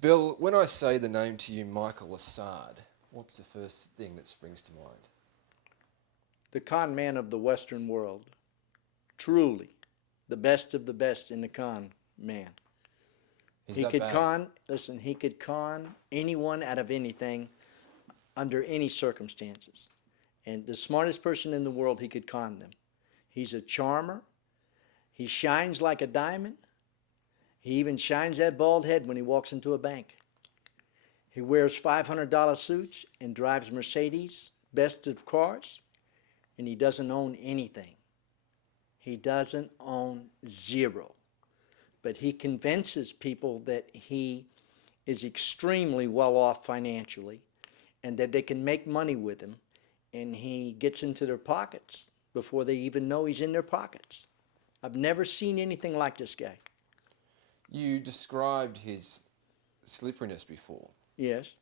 Bill, when I say the name to you, Michael Assad, what's the first thing that springs to mind? The con man of the Western world. Truly, the best of the best in the con man. Is He that could bad? he could con anyone out of anything under any circumstances. And the smartest person in the world, he could con them. He's a charmer. He shines like a diamond. He even shines that bald head when he walks into a bank. He wears $500 suits and drives Mercedes, best of cars, and he doesn't own anything. He doesn't own zero. But he convinces people that he is extremely well off financially and that they can make money with him, and he gets into their pockets before they even know he's in their pockets. I've never seen anything like this guy. You described his slipperiness before. Yes.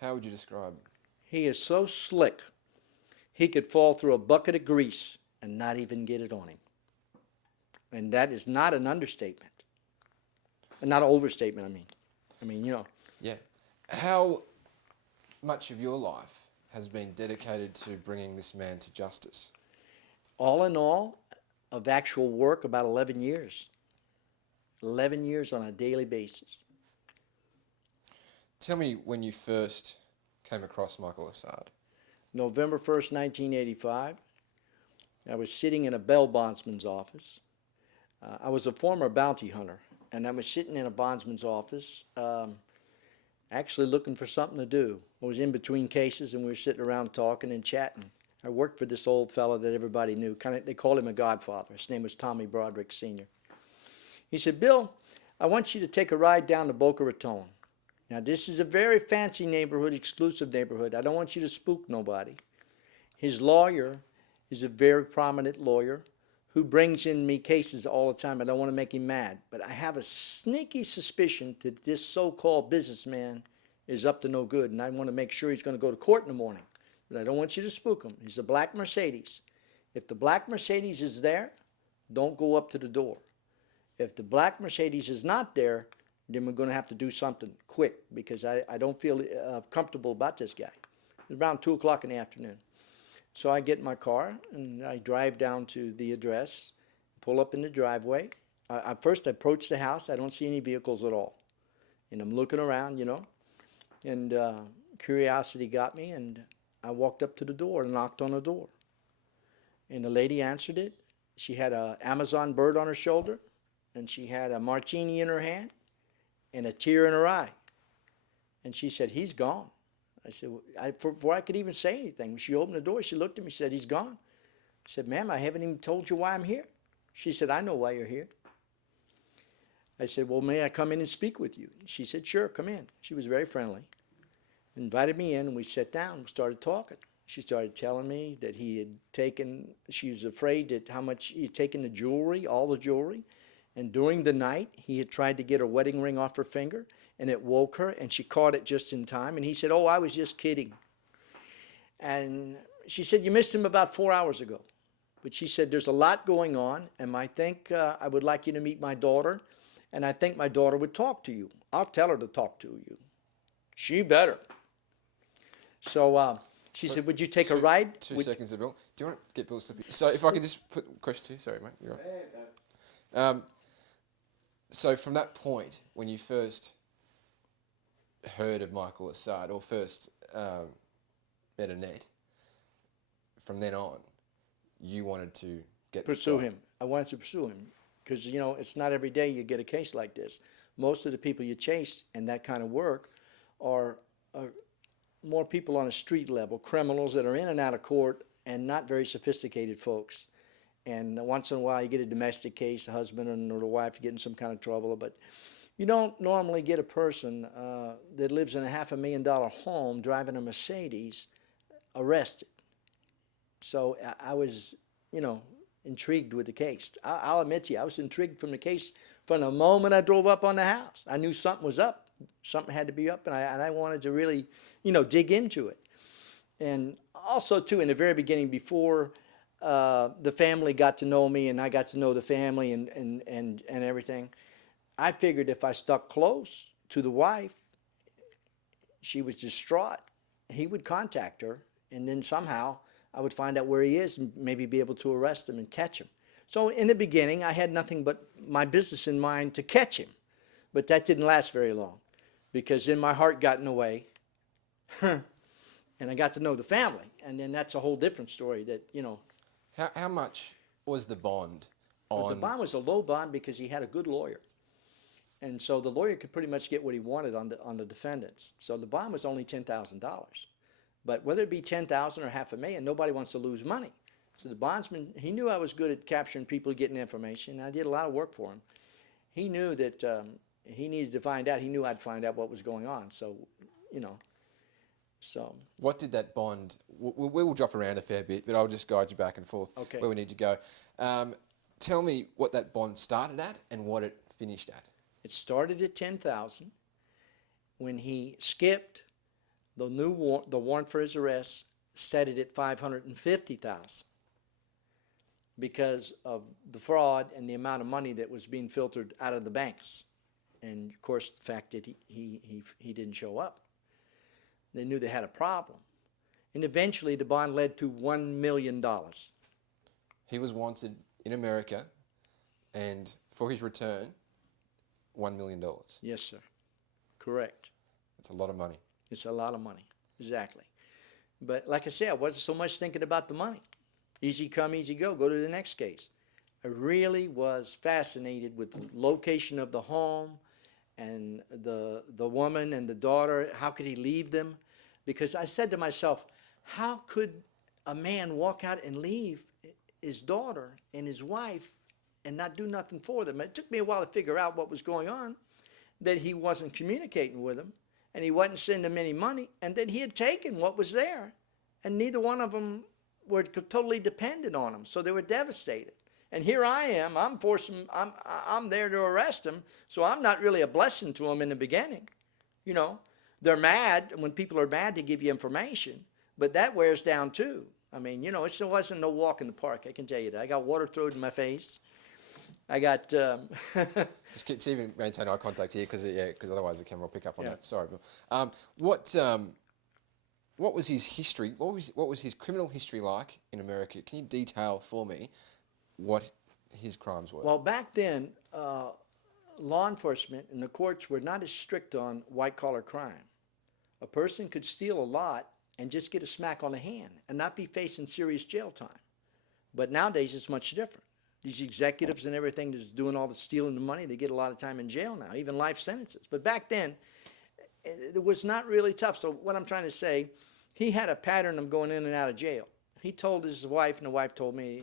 How would you describe him? He is so slick, he could fall through a bucket of grease and not even get it on him. And that is not an understatement. Not an overstatement, I mean. Yeah. How much of your life has been dedicated to bringing this man to justice? All in all, of actual work, about 11 years. 11 years on a daily basis. Tell me when you first came across Michael Assad. November 1st, 1985, I was sitting in a bail bondsman's office. I was a former bounty hunter, and I was sitting in a bondsman's office, actually looking for something to do. I was in between cases, and we were sitting around talking and chatting. I worked for this old fellow that everybody knew. They called him a godfather. His name was Tommy Broderick Sr. He said, "Bill, I want you to take a ride down to Boca Raton. Now, this is a very fancy neighborhood, exclusive neighborhood. I don't want you to spook nobody. His lawyer is a very prominent lawyer who brings in me cases all the time. I don't want to make him mad, but I have a sneaky suspicion that this so-called businessman is up to no good, and I want to make sure he's going to go to court in the morning. But I don't want you to spook him. He's a black Mercedes. If the black Mercedes is there, don't go up to the door. If the black Mercedes is not there, then we're going to have to do something quick because I don't feel comfortable about this guy." It was around 2 o'clock in the afternoon. So I get in my car and I drive down to the address, pull up in the driveway. First I approach the house. I don't see any vehicles at all. And I'm looking around, and curiosity got me, and I walked up to the door and knocked on the door. And the lady answered it. She had an Amazon bird on her shoulder, and she had a martini in her hand and a tear in her eye. And she said, "He's gone." I said, before I could even say anything, when she opened the door, she looked at me and said, "He's gone." I said, "Ma'am, I haven't even told you why I'm here." She said, "I know why you're here." I said, "Well, may I come in and speak with you?" She said, "Sure, come in." She was very friendly. Invited me in, and we sat down and started talking. She started telling me that she was afraid that how much he had taken the jewelry, all the jewelry, and during the night, he had tried to get her wedding ring off her finger, and it woke her, and she caught it just in time. And he said, "Oh, I was just kidding." And she said, "You missed him about 4 hours ago." But she said, "There's a lot going on, and I think I would like you to meet my daughter, and I think my daughter would talk to you. I'll tell her to talk to you." She better. So she said, "Would you take a ride?" Two seconds, Bill. Do you want to get Bill slippy? So if I can just put question two. Sorry, mate. You're right. So from that point, when you first heard of Michael Assad or first met Annette, from then on, you wanted to pursue him. I wanted to pursue him because, it's not every day you get a case like this. Most of the people you chase in that kind of work are more people on a street level, criminals that are in and out of court and not very sophisticated folks. And once in a while you get a domestic case, a husband or the wife get in some kind of trouble. But you don't normally get a person that lives in a $500,000 home driving a Mercedes arrested. So I was, intrigued with the case. I'll admit to you, I was intrigued from the case from the moment I drove up on the house. I knew something was up. Something had to be up, and I wanted to really, dig into it. And also, too, in the very beginning, before the family got to know me and I got to know the family and everything, I figured if I stuck close to the wife, she was distraught, he would contact her, and then somehow I would find out where he is and maybe be able to arrest him and catch him. So in the beginning, I had nothing but my business in mind to catch him. But that didn't last very long, because then my heart got in the way, and I got to know the family. And then that's a whole different story that, you know. How much was the bond on? Well, the bond was a low bond because he had a good lawyer. And so the lawyer could pretty much get what he wanted on the defendants. So the bond was only $10,000. But whether it be $10,000 or $500,000, nobody wants to lose money. So the bondsman, he knew I was good at capturing people, getting information. I did a lot of work for him. He knew that he needed to find out. He knew I'd find out what was going on. So, you know, so. What did that bond, we will drop around a fair bit, but I'll just guide you back and forth where we need to go. Tell me what that bond started at and what it finished at. It started at $10,000. When he skipped, the warrant for his arrest set it at $550,000 because of the fraud and the amount of money that was being filtered out of the banks. And of course, the fact that he didn't show up. They knew they had a problem. And eventually the bond led to $1 million. He was wanted in America, and for his return, $1 million. Yes, sir. Correct. It's a lot of money. It's a lot of money. Exactly. But like I said, I wasn't so much thinking about the money. Easy come, easy go. Go to the next case. I really was fascinated with the location of the home and the woman and the daughter. How could he leave them? Because I said to myself, how could a man walk out and leave his daughter and his wife and not do nothing for them? It took me a while to figure out what was going on, that he wasn't communicating with them, and he wasn't sending them any money, and that he had taken what was there, and neither one of them were totally dependent on him, so they were devastated. And here I am, I'm there to arrest him, so I'm not really a blessing to them in the beginning. You know, they're mad, and when people are mad, they give you information, but that wears down too. I mean, you know, it wasn't no walk in the park, I can tell you that. I got water thrown in my face. I got... Just even maintain eye contact here, because otherwise the camera will pick up on that. Sorry, Bill. What was his history? What was his criminal history like in America? Can you detail for me what his crimes were? Well, back then, law enforcement and the courts were not as strict on white-collar crime. A person could steal a lot and just get a smack on the hand and not be facing serious jail time. But nowadays, it's much different. These executives and everything that's doing all the stealing the money, they get a lot of time in jail now, even life sentences. But back then, it was not really tough. So what I'm trying to say, he had a pattern of going in and out of jail. He told his wife, and the wife told me,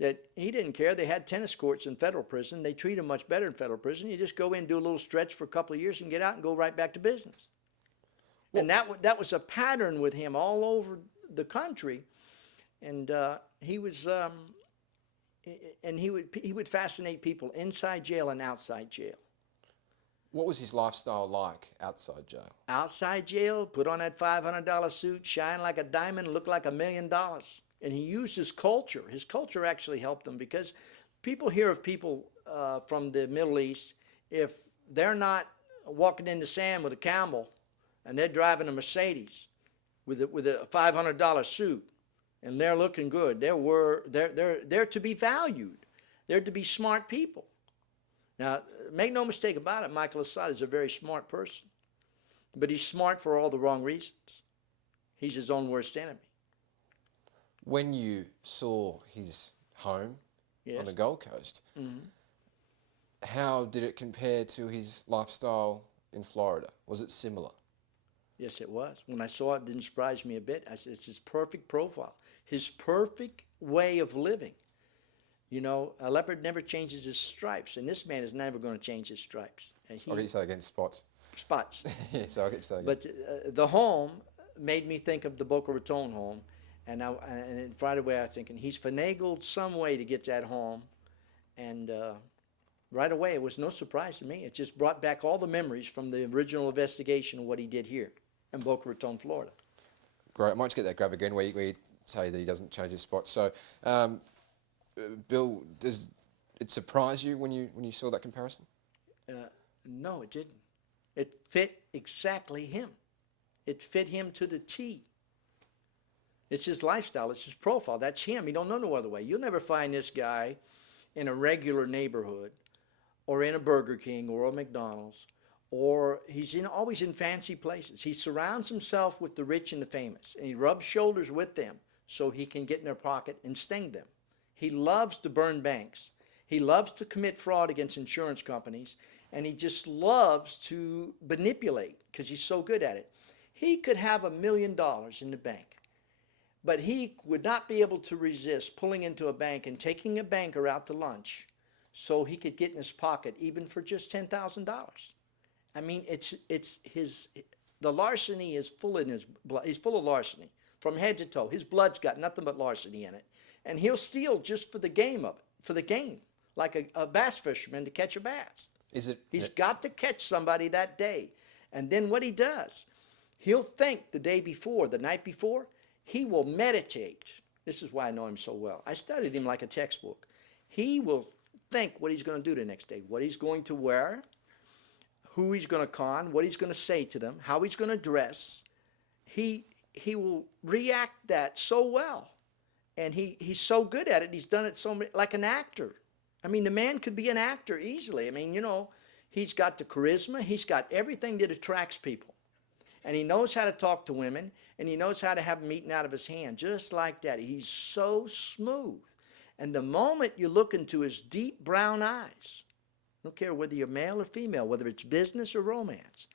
that he didn't care. They had tennis courts in federal prison. They treat him much better in federal prison. You just go in, do a little stretch for a couple of years, and get out and go right back to business. Well, and that was a pattern with him all over the country. And he was... and he would fascinate people inside jail and outside jail. What was his lifestyle like outside jail? Outside jail, put on that $500 suit, shine like a diamond, look like $1 million. And he used his culture. His culture actually helped him, because people hear of people from the Middle East, if they're not walking in the sand with a camel and they're driving a Mercedes with a $500 suit, and they're looking good, they're to be valued. They're to be smart people. Now, make no mistake about it, Michael Assad is a very smart person. But he's smart for all the wrong reasons. He's his own worst enemy. When you saw his home on the Gold Coast, how did it compare to his lifestyle in Florida? Was it similar? Yes, it was. When I saw it, it didn't surprise me a bit. I said, it's his perfect profile, his perfect way of living. You know, a leopard never changes his stripes, and this man is never going to change his stripes. I'll get you that again, spots. Spots. Yeah, so I'll get you that again. But the home made me think of the Boca Raton home, and right away I was thinking, he's finagled some way to get that home, and right away it was no surprise to me. It just brought back all the memories from the original investigation of what he did here in Boca Raton, Florida. Great. I might just get that grab again where you say that he doesn't change his spots. So, Bill, does it surprise you when you saw that comparison? No, it didn't. It fit exactly him. It fit him to the T. It's his lifestyle. It's his profile. That's him. He don't know no other way. You'll never find this guy in a regular neighborhood or in a Burger King or a McDonald's, or he's always in fancy places. He surrounds himself with the rich and the famous, and he rubs shoulders with them so he can get in their pocket and sting them. He loves to burn banks. He loves to commit fraud against insurance companies, and he just loves to manipulate because he's so good at it. He could have $1 million in the bank, but he would not be able to resist pulling into a bank and taking a banker out to lunch so he could get in his pocket even for just $10,000. I mean, the larceny is full in his blood. He's full of larceny from head to toe. His blood's got nothing but larceny in it. And he'll steal just for the game of it, for the game, like a bass fisherman to catch a bass. He's got to catch somebody that day. And then what he does, he'll think the day before, the night before, he will meditate. This is why I know him so well. I studied him like a textbook. He will think what he's going to do the next day, what he's going to wear, who he's going to con, what he's going to say to them, how he's going to dress. He will react that so well. And he's so good at it. He's done it so like an actor. I mean, the man could be an actor easily. I mean, he's got the charisma. He's got everything that attracts people. And he knows how to talk to women, and he knows how to have them eaten out of his hand, just like that. He's so smooth. And the moment you look into his deep brown eyes, I don't care whether you're male or female, whether it's business or romance,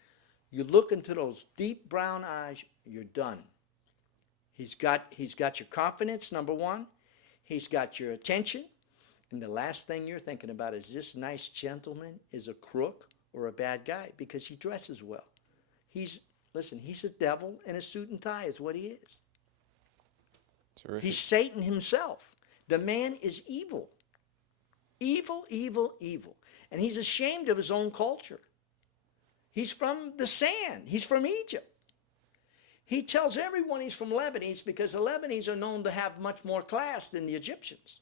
you look into those deep brown eyes, you're done. He's got your confidence, number one. He's got your attention. And the last thing you're thinking about is this nice gentleman is a crook or a bad guy because he dresses well. He's a devil in a suit and tie is what he is. Terrific. He's Satan himself. The man is evil. Evil, evil, evil. And he's ashamed of his own culture. He's from the sand. He's from Egypt. He tells everyone he's from Lebanese because the Lebanese are known to have much more class than the Egyptians.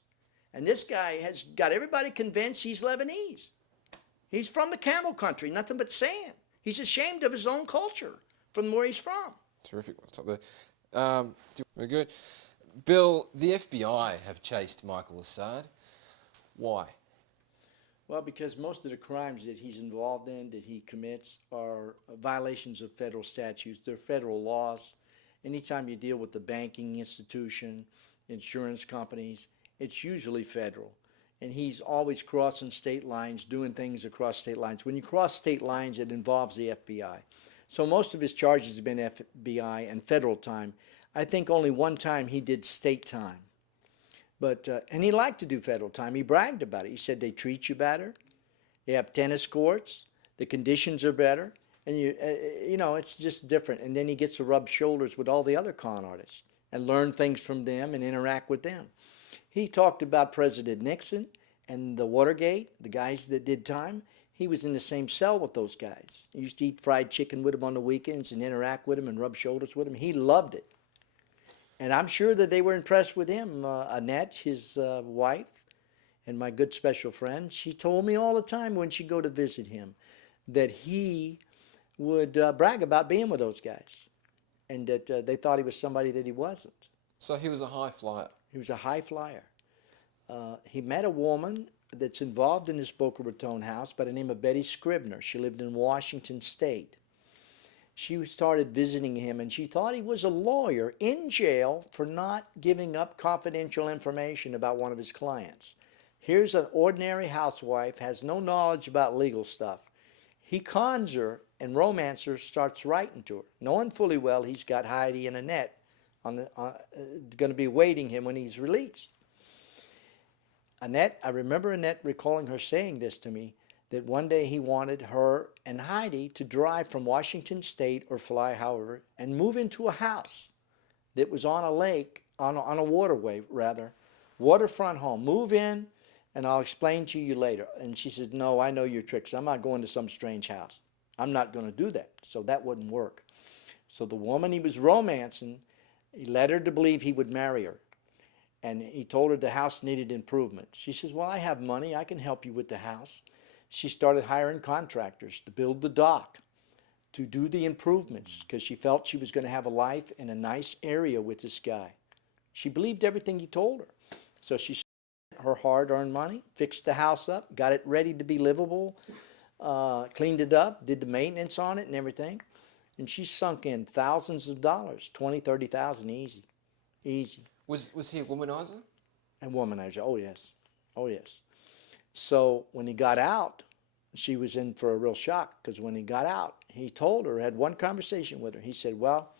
And this guy has got everybody convinced he's Lebanese. He's from the camel country, nothing but sand. He's ashamed of his own culture from where he's from. Terrific. What's up there? Very good. Bill, the FBI have chased Michael Assad. Why? Well, because most of the crimes that he's involved in, that he commits, are violations of federal statutes. They're federal laws. Anytime you deal with the banking institution, insurance companies, it's usually federal. And he's always crossing state lines, doing things across state lines. When you cross state lines, it involves the FBI. So most of his charges have been FBI and federal time. I think only one time he did state time. But and he liked to do federal time. He bragged about it. He said they treat you better. They have tennis courts. The conditions are better. And it's just different. And then he gets to rub shoulders with all the other con artists and learn things from them and interact with them. He talked about President Nixon and the Watergate, the guys that did time. He was in the same cell with those guys. He used to eat fried chicken with them on the weekends and interact with them and rub shoulders with them. He loved it. And I'm sure that they were impressed with him. Annette, his wife, and my good special friend, she told me all the time when she'd go to visit him that he would brag about being with those guys and that they thought he was somebody that he wasn't. So he was a high flyer. He was a high flyer. He met a woman that's involved in this Boca Raton house by the name of Betty Scribner. She lived in Washington State. She started visiting him, and she thought he was a lawyer in jail for not giving up confidential information about one of his clients. Here's an ordinary housewife, has no knowledge about legal stuff. He cons her, and romancer starts writing to her, knowing fully well he's got Heidi and Annette going to be waiting him when he's released. Annette, I remember Annette recalling her saying this to me, that one day he wanted her and Heidi to drive from Washington State, or fly, however, and move into a house that was on a lake, on a waterway, rather, waterfront home. Move in, and I'll explain to you later. And she said, no, I know your tricks. I'm not going to some strange house. I'm not going to do that. So that wouldn't work. So the woman he was romancing, he led her to believe he would marry her. And he told her the house needed improvements. She says, well, I have money. I can help you with the house. She started hiring contractors to build the dock, to do the improvements because she felt she was going to have a life in a nice area with this guy. She believed everything he told her. So she spent her hard-earned money, fixed the house up, got it ready to be livable, cleaned it up, did the maintenance on it and everything. And she sunk in thousands of dollars, 20, 30,000 easy. Easy. Was he a womanizer? And womanizer, oh yes. Oh yes. So when he got out, she was in for a real shock because when he got out, he told her, had one conversation with her. He said, well,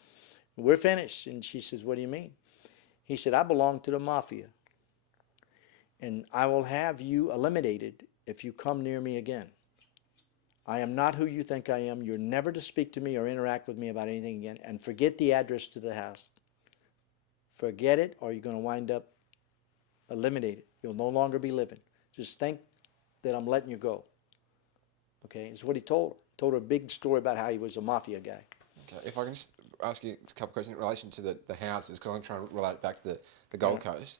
we're finished. And she says, what do you mean? He said, I belong to the mafia. And I will have you eliminated if you come near me again. I am not who you think I am. You're never to speak to me or interact with me about anything again. And forget the address to the house. Forget it or you're going to wind up eliminated. You'll no longer be living. Just think that I'm letting you go. Okay, it's what he told her. Told her a big story about how he was a mafia guy. Okay, if I can just ask you a couple of questions in relation to the houses, because I'm trying to relate it back to the Gold Coast.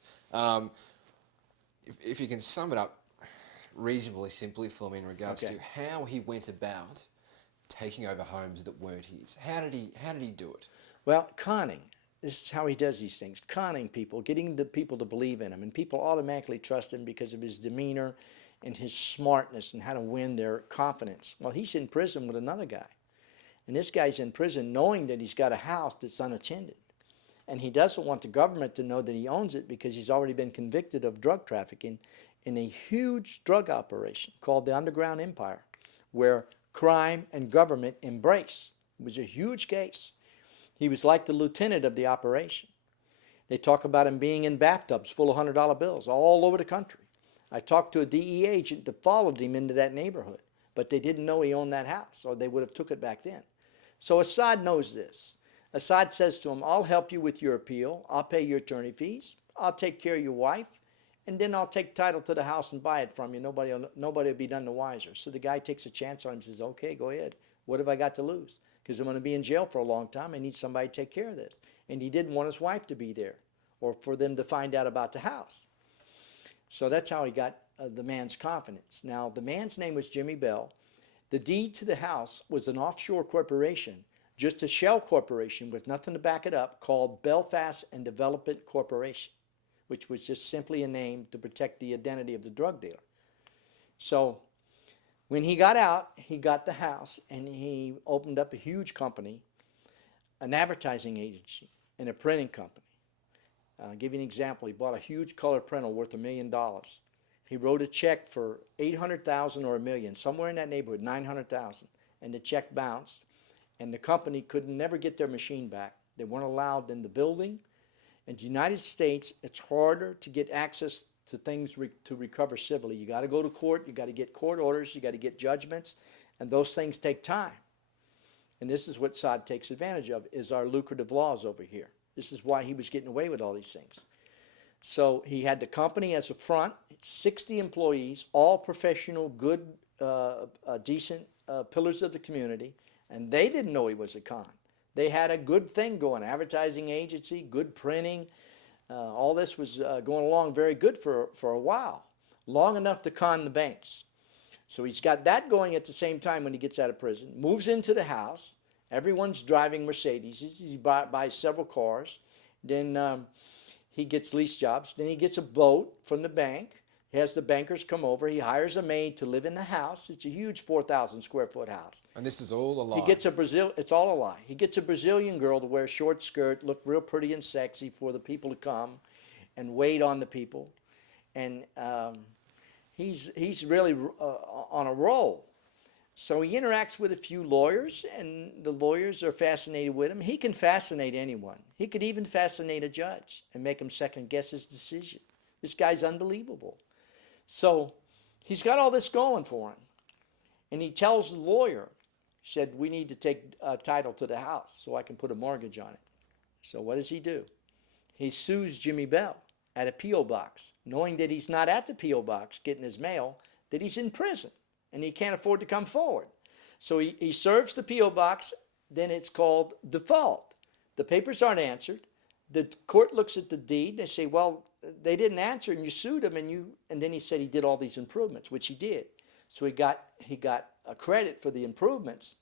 If you can sum it up reasonably simply for me in regards to how he went about taking over homes that weren't his. How did he do it? Well, conning. This is how he does these things. Conning people, getting the people to believe in him. And people automatically trust him because of his demeanor and his smartness and how to win their confidence. Well, he's in prison with another guy. And this guy's in prison knowing that he's got a house that's unattended. And he doesn't want the government to know that he owns it because he's already been convicted of drug trafficking in a huge drug operation called the Underground Empire, where crime and government embrace. It was a huge case. He was like the lieutenant of the operation. They talk about him being in bathtubs full of $100 bills all over the country. I talked to a DEA agent that followed him into that neighborhood, but they didn't know he owned that house, or they would have took it back then. So Assad knows this. Assad says to him, I'll help you with your appeal. I'll pay your attorney fees. I'll take care of your wife. And then I'll take title to the house and buy it from you. Nobody will be none the wiser. So the guy takes a chance on him and says, okay, go ahead. What have I got to lose? Because I'm going to be in jail for a long time. I need somebody to take care of this. And he didn't want his wife to be there or for them to find out about the house. So that's how he got the man's confidence. Now, the man's name was Jimmy Bell. The deed to the house was an offshore corporation, just a shell corporation with nothing to back it up, called Belfast and Development Corporation, which was just simply a name to protect the identity of the drug dealer. So when he got out, he got the house, and he opened up a huge company, an advertising agency, and a printing company. I'll give you an example. He bought a huge color printer worth $1 million. He wrote a check for $800,000 or $1 million, somewhere in that neighborhood, $900,000, and the check bounced, and the company could never get their machine back. They weren't allowed in the building. In the United States, it's harder to get access to things to recover civilly. You got to go to court. You got to get court orders. You got to get judgments, and those things take time. And this is what Assad takes advantage of, is our lucrative laws over here. This is why he was getting away with all these things. So he had the company as a front, 60 employees, all professional, good, decent pillars of the community, and they didn't know he was a con. They had a good thing going, advertising agency, good printing. All this was going along very good for a while, long enough to con the banks. So he's got that going at the same time when he gets out of prison, moves into the house. Everyone's driving Mercedes. He buys several cars. Then he gets lease jobs. Then he gets a boat from the bank. He has the bankers come over. He hires a maid to live in the house. It's a huge 4,000 square foot house. And this is all a lie. He gets it's all a lie. He gets a Brazilian girl to wear a short skirt, look real pretty and sexy for the people to come and wait on the people. And he's really on a roll. So he interacts with a few lawyers, and the lawyers are fascinated with him. He can fascinate anyone. He could even fascinate a judge and make him second guess his decision. This guy's unbelievable. So he's got all this going for him. And he tells the lawyer, he said, we need to take title to the house so I can put a mortgage on it. So what does he do? He sues Jimmy Bell at a P.O. box, knowing that he's not at the P.O. box getting his mail, that he's in prison and he can't afford to come forward. So he serves the P.O. box, then it's called default. The papers aren't answered. The court looks at the deed. They say, well, they didn't answer and you sued him, and then he said he did all these improvements, which he did. So he got a credit for the improvements,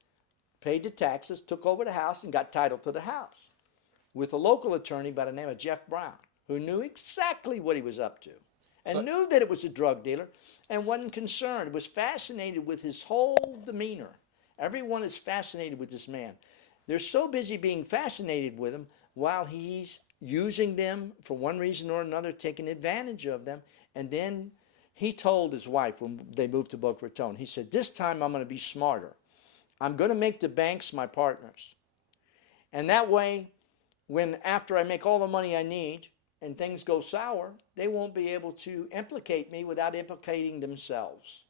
paid the taxes, took over the house, and got title to the house with a local attorney by the name of Jeff Brown, who knew exactly what he was up to and knew that it was a drug dealer and wasn't concerned, was fascinated with his whole demeanor. Everyone is fascinated with this man. They're so busy being fascinated with him while he's using them for one reason or another, taking advantage of them. And then he told his wife when they moved to Boca Raton, he said, this time I'm going to be smarter. I'm going to make the banks my partners. And that way, when after I make all the money I need and things go sour, they won't be able to implicate me without implicating themselves.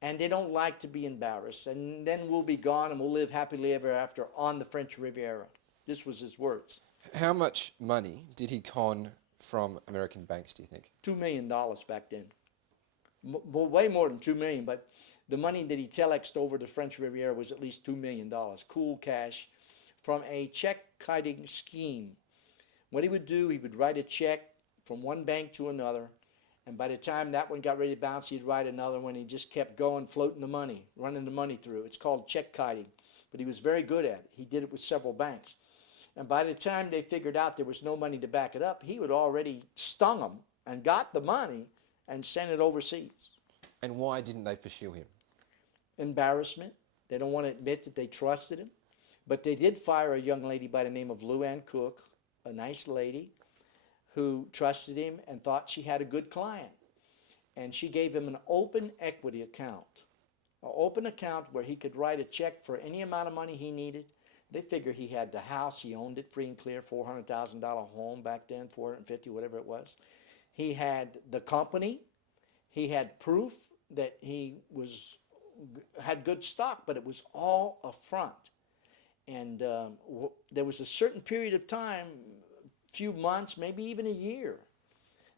And they don't like to be embarrassed. And then we'll be gone and we'll live happily ever after on the French Riviera. This was his words. How much money did he con from American banks, do you think? $2 million back then. Way more than $2 million, but the money that he telexed over the French Riviera was at least $2 million, cool cash, from a check-kiting scheme. What he would do, he would write a check from one bank to another, and by the time that one got ready to bounce, he'd write another one. He just kept going, floating the money, running the money through. It's called check-kiting, but he was very good at it. He did it with several banks. And by the time they figured out there was no money to back it up, he would already stung them and got the money and sent it overseas. And why didn't they pursue him? Embarrassment. They don't want to admit that they trusted him. But they did fire a young lady by the name of Luann Cook, a nice lady who trusted him and thought she had a good client. And she gave him an open equity account, an open account where he could write a check for any amount of money he needed. They figured he had the house, he owned it free and clear, $400,000 home back then, $450, whatever it was. He had the company, he had proof that he had good stock, but it was all a front. And there was a certain period of time, few months, maybe even a year,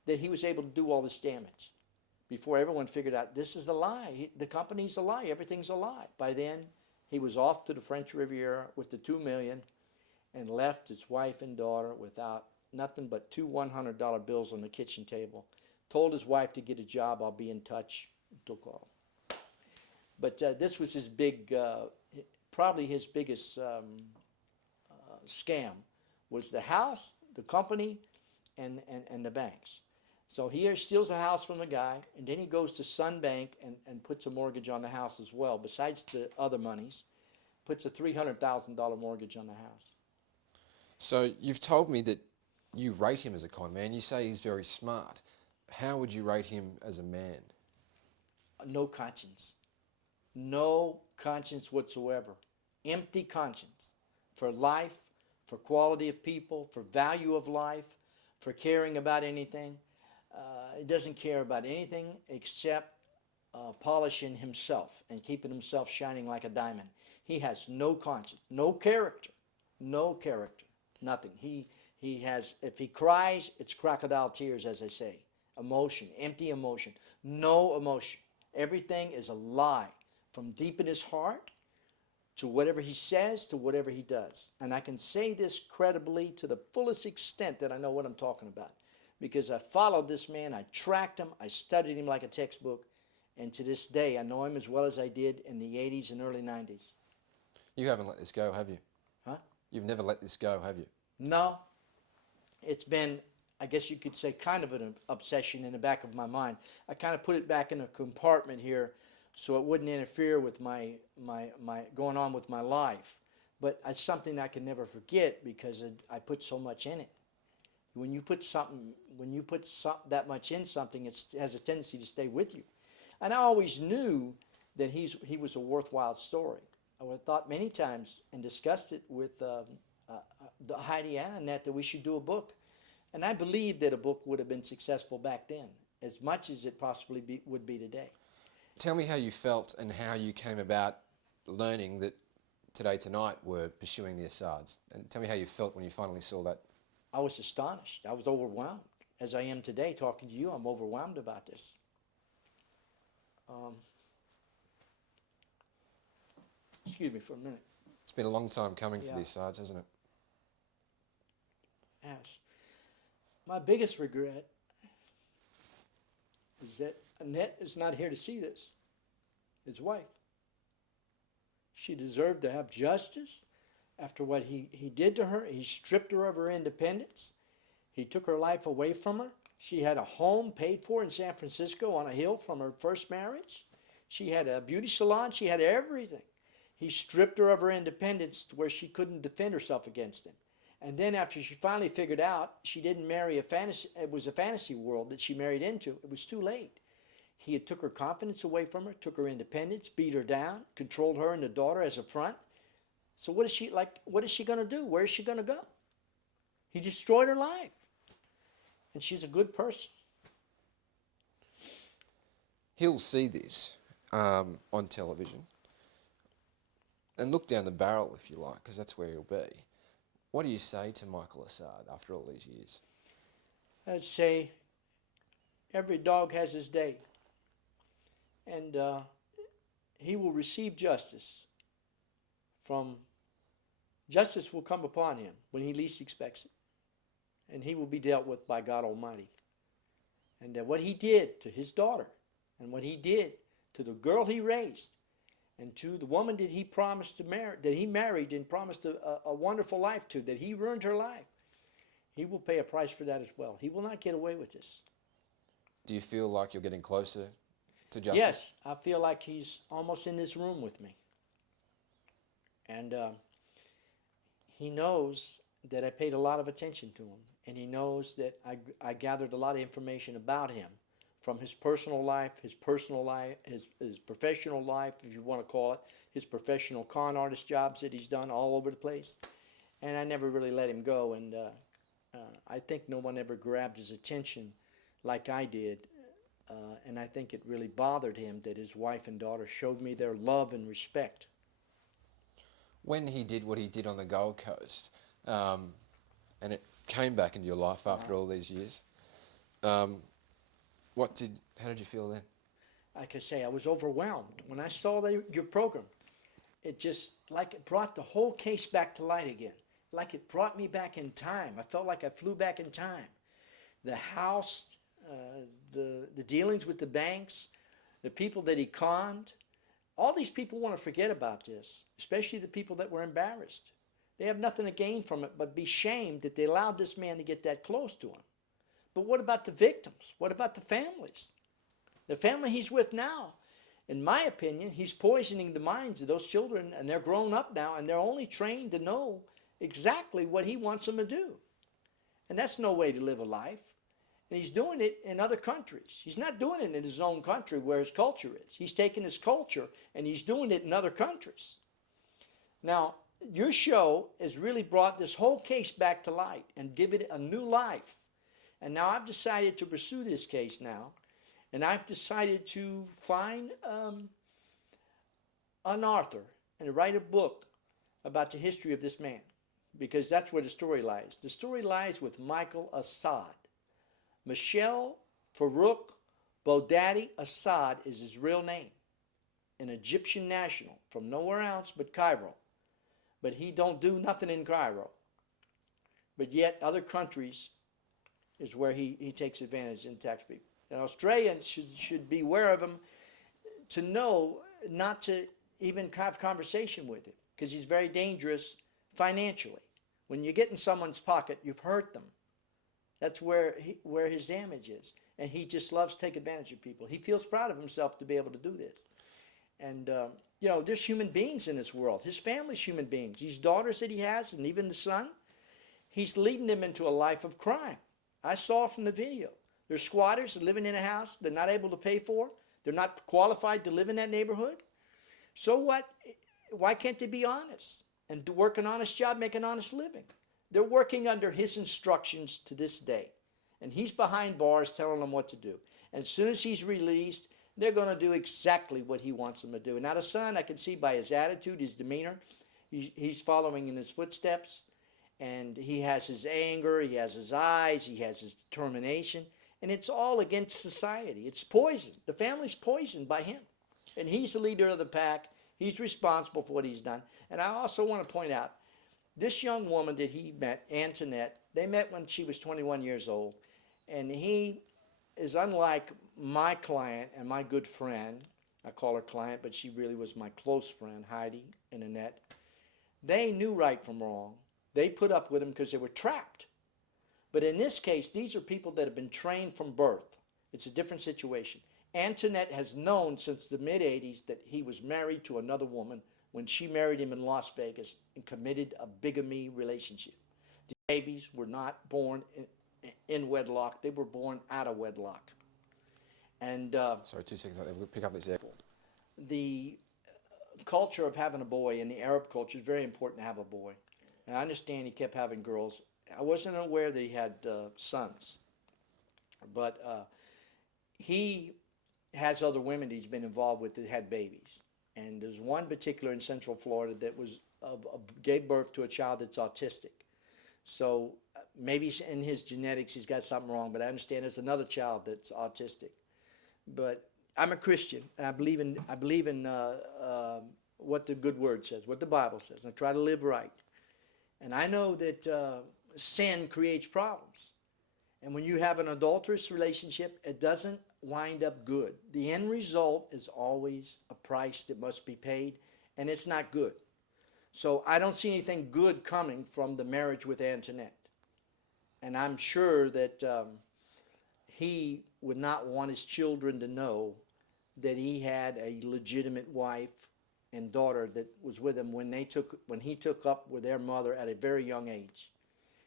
that he was able to do all this damage before everyone figured out this is a lie. The company's a lie. Everything's a lie. By then, he was off to the French Riviera with the $2 million and left his wife and daughter without nothing but two $100 bills on the kitchen table. Told his wife to get a job. I'll be in touch. Took off. But this was his big, probably his biggest scam, was the house, the company, and the banks. So he steals a house from the guy, and then he goes to Sun Bank and puts a mortgage on the house as well, besides the other monies, puts a $300,000 mortgage on the house. So you've told me that you rate him as a con man. You say he's very smart. How would you rate him as a man? No conscience. No conscience whatsoever. Empty conscience for life, for quality of people, for value of life, for caring about anything. He doesn't care about anything except polishing himself and keeping himself shining like a diamond. He has no conscience, no character, nothing. He has, if he cries, it's crocodile tears, as I say. Emotion, empty emotion, no emotion. Everything is a lie from deep in his heart to whatever he says to whatever he does. And I can say this credibly to the fullest extent that I know what I'm talking about. Because I followed this man, I tracked him, I studied him like a textbook, and to this day I know him as well as I did in the 80s and early 90s. You haven't let this go, have you? Huh? You've never let this go, have you? No. It's been, I guess you could say, kind of an obsession in the back of my mind. I kind of put it back in a compartment here so it wouldn't interfere with my going on with my life. But it's something I can never forget because I put so much in it. When you put that much in something, it has a tendency to stay with you. And I always knew that he was a worthwhile story. I thought many times and discussed it with Heidi and Annette that we should do a book. And I believe that a book would have been successful back then, as much as it possibly would be today. Tell me how you felt and how you came about learning that Today Tonight were pursuing the Assads. And tell me how you felt when you finally saw that. I was astonished. I was overwhelmed. As I am today talking to you, I'm overwhelmed about this. Excuse me for a minute. It's been a long time coming for the Assads, hasn't it? Yes. My biggest regret is that Annette is not here to see this, his wife. She deserved to have justice after what he did to her. He stripped her of her independence. He took her life away from her. She had a home paid for in San Francisco on a hill from her first marriage. She had a beauty salon. She had everything. He stripped her of her independence to where she couldn't defend herself against him. And then after she finally figured out she didn't marry a fantasy, it was a fantasy world that she married into, it was too late. He had took her confidence away from her, took her independence, beat her down, controlled her and the daughter as a front. So what is she like? What is she going to do? Where is she going to go? He destroyed her life. And she's a good person. He'll see this on television and look down the barrel, if you like, because that's where he'll be. What do you say to Michael Assad after all these years? I'd say every dog has his day. And he will receive justice. Justice will come upon him when he least expects it. And he will be dealt with by God Almighty. And what he did to his daughter, and what he did to the girl he raised, and to the woman that he promised to marry, that he married and promised a wonderful life to, that he ruined her life, he will pay a price for that as well. He will not get away with this. Do you feel like you're getting closer to justice? Yes, I feel like he's almost in this room with me. And he knows that I paid a lot of attention to him. And he knows that I gathered a lot of information about him from his personal life, his professional life, if you want to call it, his professional con artist jobs that he's done all over the place. And I never really let him go. And I think no one ever grabbed his attention like I did. And I think it really bothered him that his wife and daughter showed me their love and respect. When he did what he did on the Gold Coast, and it came back into your life after all these years, how did you feel then? Like I say, I was overwhelmed. When I saw your program, it just, like it brought the whole case back to light again. Like it brought me back in time. I felt like I flew back in time. The house, the dealings with the banks, the people that he conned, all these people want to forget about this, especially the people that were embarrassed. They have nothing to gain from it but be shamed that they allowed this man to get that close to him. But what about the victims? What about the families? The family he's with now, in my opinion, he's poisoning the minds of those children, and they're grown up now, and they're only trained to know exactly what he wants them to do. And that's no way to live a life. And he's doing it in other countries. He's not doing it in his own country where his culture is. He's taking his culture and he's doing it in other countries. Now, your show has really brought this whole case back to light and give it a new life. And now I've decided to pursue this case now. And I've decided to find an author and write a book about the history of this man. Because that's where the story lies. The story lies with Michael Assad. Michel Farouk Bodadi Assad is his real name. An Egyptian national from nowhere else but Cairo. But he don't do nothing in Cairo. But yet other countries is where he takes advantage and attacks people. And Australians should be aware of him to know not to even have conversation with him because he's very dangerous financially. When you get in someone's pocket, you've hurt them. That's where his damage is. And he just loves to take advantage of people. He feels proud of himself to be able to do this. And, there's human beings in this world. His family's human beings. These daughters that he has and even the son, he's leading them into a life of crime. I saw from the video. There's squatters living in a house they're not able to pay for. They're not qualified to live in that neighborhood. So what? Why can't they be honest and work an honest job, make an honest living? They're working under his instructions to this day. And he's behind bars telling them what to do. And as soon as he's released, they're going to do exactly what he wants them to do. And now the son, I can see by his attitude, his demeanor, he's following in his footsteps. And he has his anger, he has his eyes, he has his determination. And it's all against society. It's poison. The family's poisoned by him. And he's the leader of the pack. He's responsible for what he's done. And I also want to point out, this young woman that he met, Antoinette, they met when she was 21 years old. And he is unlike my client and my good friend, I call her client, but she really was my close friend, Heidi and Annette. They knew right from wrong. They put up with him because they were trapped. But in this case, these are people that have been trained from birth. It's a different situation. Antoinette has known since the mid-'80s that he was married to another woman when she married him in Las Vegas and committed a bigamy relationship. The babies were not born in wedlock. They were born out of wedlock. And Sorry, 2 seconds. We'll pick up this air. the culture of having a boy in the Arab culture is very important to have a boy. And I understand he kept having girls. I wasn't aware that he had sons. But he has other women he's been involved with that had babies. And there's one particular in Central Florida that was gave birth to a child that's autistic. So maybe in his genetics he's got something wrong, but I understand there's another child that's autistic. But I'm a Christian, and I believe in what the good word says, what the Bible says, and I try to live right. And I know that sin creates problems. And when you have an adulterous relationship, it doesn't wind up good. The end result is always a price that must be paid, and it's not good. So I don't see anything good coming from the marriage with Antoinette. And I'm sure that he would not want his children to know that he had a legitimate wife and daughter that was with him when he took up with their mother at a very young age.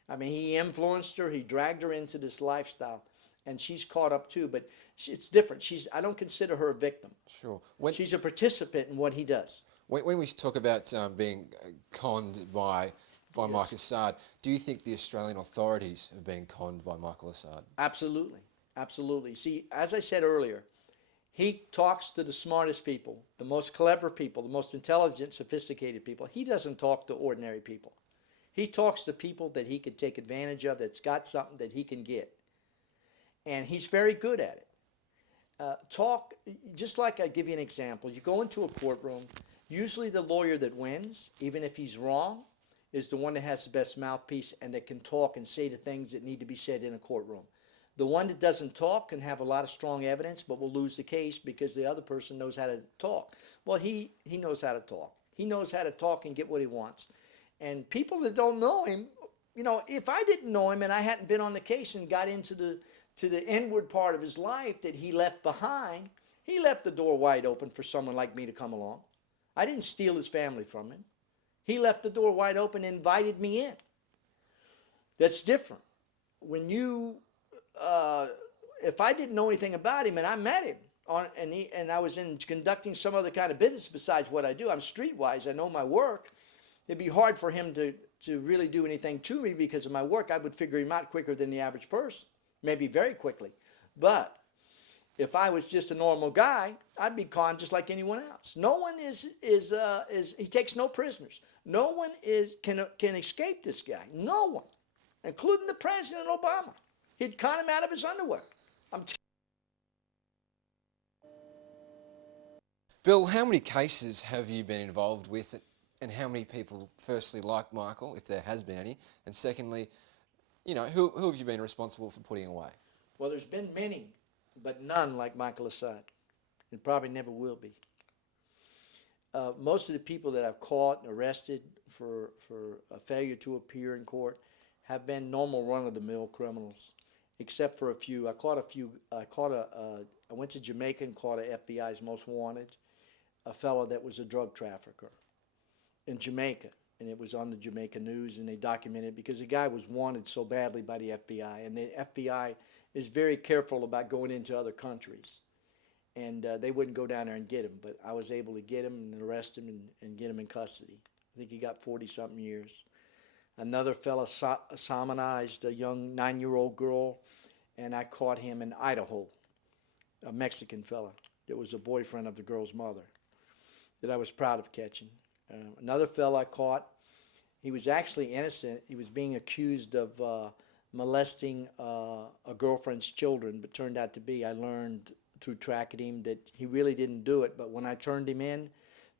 I mean, he influenced her, he dragged her into this lifestyle, and she's caught up too, but it's different. I don't consider her a victim. Sure. She's a participant in what he does. When we talk about being conned by Yes. Michael Assad, do you think the Australian authorities have been conned by Michael Assad? Absolutely. Absolutely. See, as I said earlier, he talks to the smartest people, the most clever people, the most intelligent, sophisticated people. He doesn't talk to ordinary people. He talks to people that he can take advantage of, that's got something that he can get. And he's very good at it. Just like I give you an example. You go into a courtroom, usually the lawyer that wins, even if he's wrong, is the one that has the best mouthpiece and that can talk and say the things that need to be said in a courtroom. The one that doesn't talk can have a lot of strong evidence, but will lose the case because the other person knows how to talk. Well, he knows how to talk. He knows how to talk and get what he wants. And people that don't know him, if I didn't know him and I hadn't been on the case and got into the inward part of his life that he left behind, he left the door wide open for someone like me to come along. I didn't steal his family from him. He left the door wide open and invited me in. That's different. When if I didn't know anything about him and I met him and I was conducting some other kind of business besides what I do, I'm streetwise, I know my work, it'd be hard for him to really do anything to me because of my work. I would figure him out quicker than the average person, maybe very quickly. But if I was just a normal guy, I'd be conned just like anyone else. No one he takes no prisoners. No one can escape this guy. No one, including the President Obama. He'd con him out of his underwear. Bill, how many cases have you been involved with, and how many people, firstly, like Michael, if there has been any, and secondly, who have you been responsible for putting away? Well, there's been many, but none like Michael Assad. It probably never will be. Most of the people that I've caught and arrested for a failure to appear in court have been normal run-of-the-mill criminals, except for a few. I went to Jamaica and caught a FBI's most wanted, a fellow that was a drug trafficker in Jamaica, and it was on the Jamaica news, and they documented it because the guy was wanted so badly by the FBI, and the FBI is very careful about going into other countries, and they wouldn't go down there and get him, but I was able to get him and arrest him and get him in custody. I think he got 40-something years. Another fella sodomized a young 9-year-old girl, and I caught him in Idaho, a Mexican fella that was a boyfriend of the girl's mother that I was proud of catching. Another fella I caught, he was actually innocent. He was being accused of molesting a girlfriend's children, but turned out to be, I learned through tracking him, that he really didn't do it. But when I turned him in,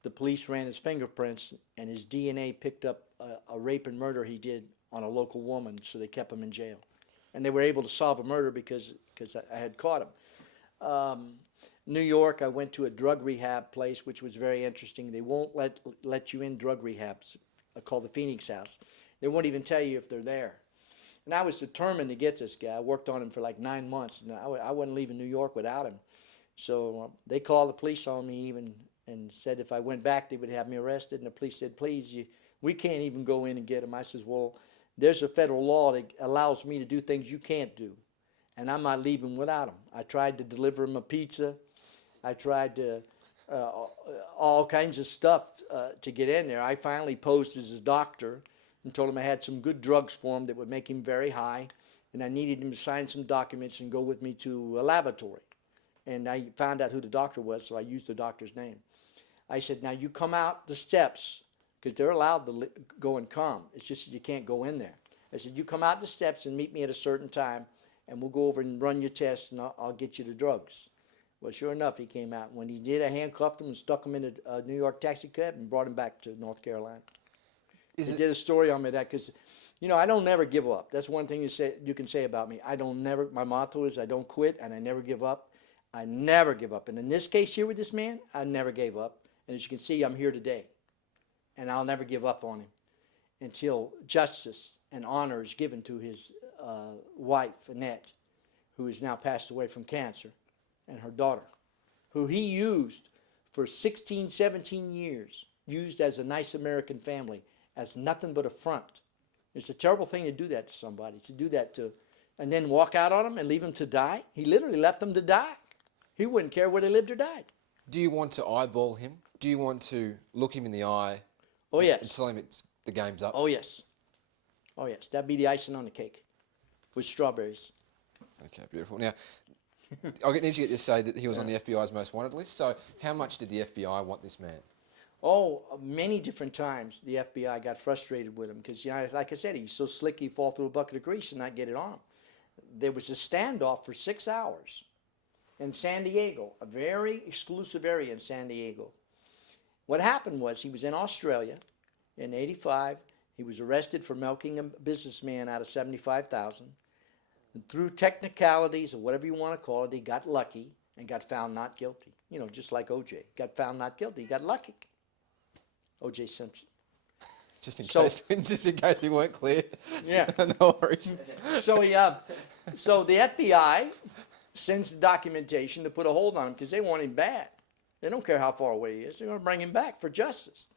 the police ran his fingerprints, and his DNA picked up a rape and murder he did on a local woman, so they kept him in jail. And they were able to solve a murder because I had caught him. New York, I went to a drug rehab place, which was very interesting. They won't let you in drug rehabs, called the Phoenix House. They won't even tell you if they're there. And I was determined to get this guy. I worked on him for like 9 months, and I wasn't leaving New York without him. So they called the police on me even and said if I went back, they would have me arrested. And the police said, please, we can't even go in and get him. I says, well, there's a federal law that allows me to do things you can't do, and I'm not leaving without him. I tried to deliver him a pizza. I tried to all kinds of stuff to get in there. I finally posed as his doctor and told him I had some good drugs for him that would make him very high, and I needed him to sign some documents and go with me to a laboratory. And I found out who the doctor was, so I used the doctor's name. I said, now you come out the steps, because they're allowed to go and come. It's just that you can't go in there. I said, you come out the steps and meet me at a certain time, and we'll go over and run your tests, and I'll get you the drugs. Well, sure enough, he came out. When he did, I handcuffed him and stuck him in a New York taxi cab and brought him back to North Carolina. They did a story on me that because, I don't never give up. That's one thing you can say about me. My motto is I don't quit and I never give up. I never give up. And in this case here with this man, I never gave up. And as you can see, I'm here today. And I'll never give up on him until justice and honor is given to his wife, Annette, who has now passed away from cancer, and her daughter, who he used for 16, 17 years, used as a nice American family, as nothing but a front. It's a terrible thing to do that to somebody, and then walk out on them and leave them to die. He literally left them to die. He wouldn't care whether they lived or died. Do you want to eyeball him? Do you want to look him in the eye? Oh, yes. And tell him the game's up? Oh, yes. Oh, yes. That'd be the icing on the cake with strawberries. Okay, beautiful. Now, I need to get you to say that he was on the FBI's most wanted list. So how much did the FBI want this man? Oh, many different times the FBI got frustrated with him because, like I said, he's so slick he'd fall through a bucket of grease and not get it on him. There was a standoff for 6 hours in San Diego, a very exclusive area in San Diego. What happened was he was in Australia in '85. He was arrested for milking a businessman out of $75,000. And through technicalities or whatever you want to call it, he got lucky and got found not guilty. Just like O.J. Got found not guilty. He got lucky. O.J. Simpson. Just in case we weren't clear. Yeah. No worries. So the FBI sends the documentation to put a hold on him because they want him bad. They don't care how far away he is. They're going to bring him back for justice.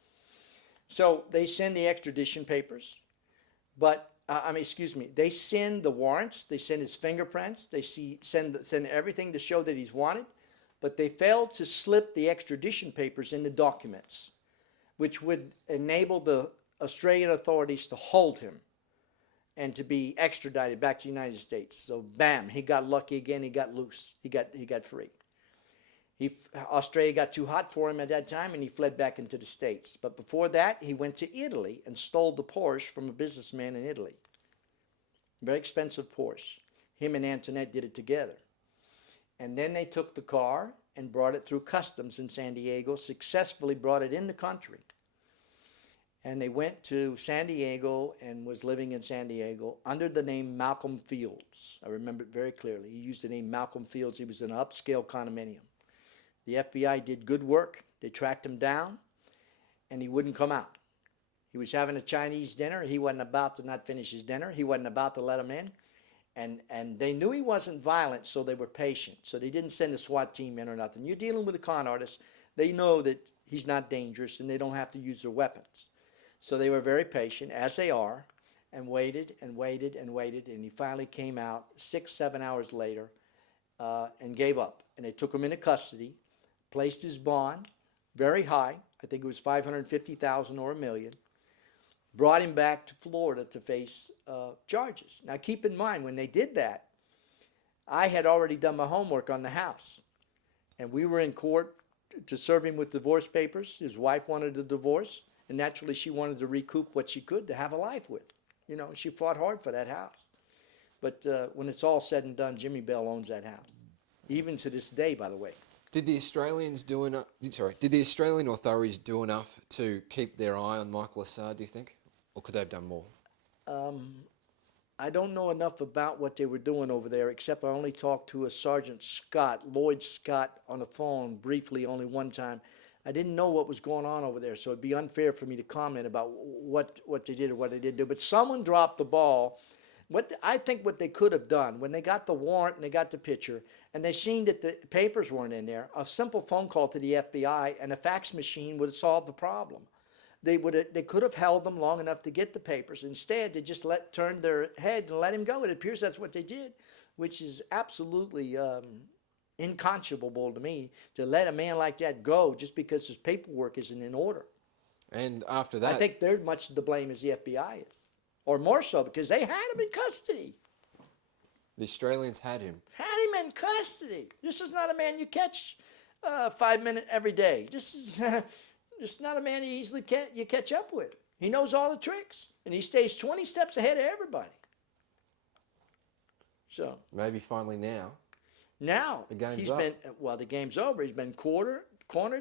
So they send the extradition papers, they send the warrants, they send his fingerprints, they send everything to show that he's wanted, but they failed to slip the extradition papers in the documents, which would enable the Australian authorities to hold him and to be extradited back to the United States. So bam, he got lucky again, he got loose, he got free. Australia got too hot for him at that time, and he fled back into the States. But before that, he went to Italy and stole the Porsche from a businessman in Italy. Very expensive Porsche. Him and Antoinette did it together. And then they took the car and brought it through customs in San Diego, successfully brought it in the country. And they went to San Diego and was living in San Diego under the name Malcolm Fields. I remember it very clearly. He used the name Malcolm Fields. He was in an upscale condominium. The FBI did good work. They tracked him down, and he wouldn't come out. He was having a Chinese dinner. He wasn't about to not finish his dinner. He wasn't about to let him in. And they knew he wasn't violent, so they were patient. So they didn't send a SWAT team in or nothing. You're dealing with a con artist. They know that he's not dangerous, and they don't have to use their weapons. So they were very patient, as they are, and waited and waited and waited. And he finally came out 6-7 hours later and gave up. And they took him into custody, placed his bond very high. I think it was $550,000 or $1 million. Brought him back to Florida to face charges. Now keep in mind, when they did that, I had already done my homework on the house. And we were in court to serve him with divorce papers. His wife wanted a divorce. And naturally, she wanted to recoup what she could to have a life with. She fought hard for that house. But when it's all said and done, Jimmy Bell owns that house. Even to this day, by the way. Did the Australian authorities do enough to keep their eye on Michael Assad, do you think? Or could they have done more? I don't know enough about what they were doing over there, except I only talked to a Sergeant Scott, Lloyd Scott, on the phone briefly, only one time. I didn't know what was going on over there, so it'd be unfair for me to comment about what they did or what they didn't do. But someone dropped the ball. I think what they could have done when they got the warrant and they got the picture and they seen that the papers weren't in there, a simple phone call to the FBI and a fax machine would have solved the problem. They could have held them long enough to get the papers. Instead, they just turned their head and let him go. It appears that's what they did, which is absolutely inconceivable to me, to let a man like that go just because his paperwork isn't in order. And after that, I think they're much to blame as the FBI is, or more so because they had him in custody. the Australians had him. Had him in custody. This is not a man you catch 5 minutes every day. This is just not a man you easily you catch up with. He knows all the tricks, and he stays 20 steps ahead of everybody. So Maybe finally now. now The game's he's up. been the game's over. He's been cornered.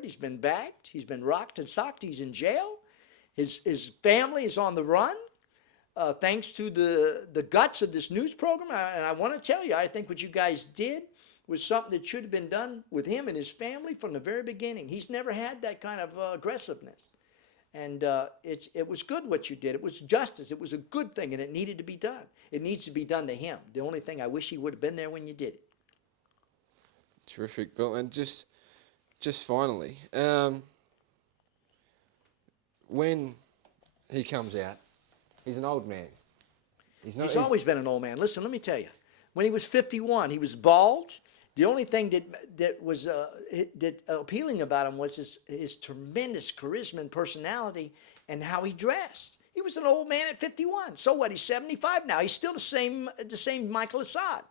He's been backed. He's been rocked and socked. He's in jail. His family is on the run. Thanks to the guts of this news program. And I want to tell you, I think what you guys did was something that should have been done with him and his family from the very beginning. He's never had that kind of aggressiveness. And it was good what you did. It was justice. It was a good thing, and it needed to be done. It needs to be done to him. The only thing, I wish he would have been there when you did it. Terrific, Bill. And just finally, when he comes out, he's an old man. He's always been an old man. Listen, let me tell you. When he was 51, he was bald. The only thing that was appealing about him was his tremendous charisma and personality and how he dressed. He was an old man at 51. So what? He's 75 now. He's still the same Michael Assad.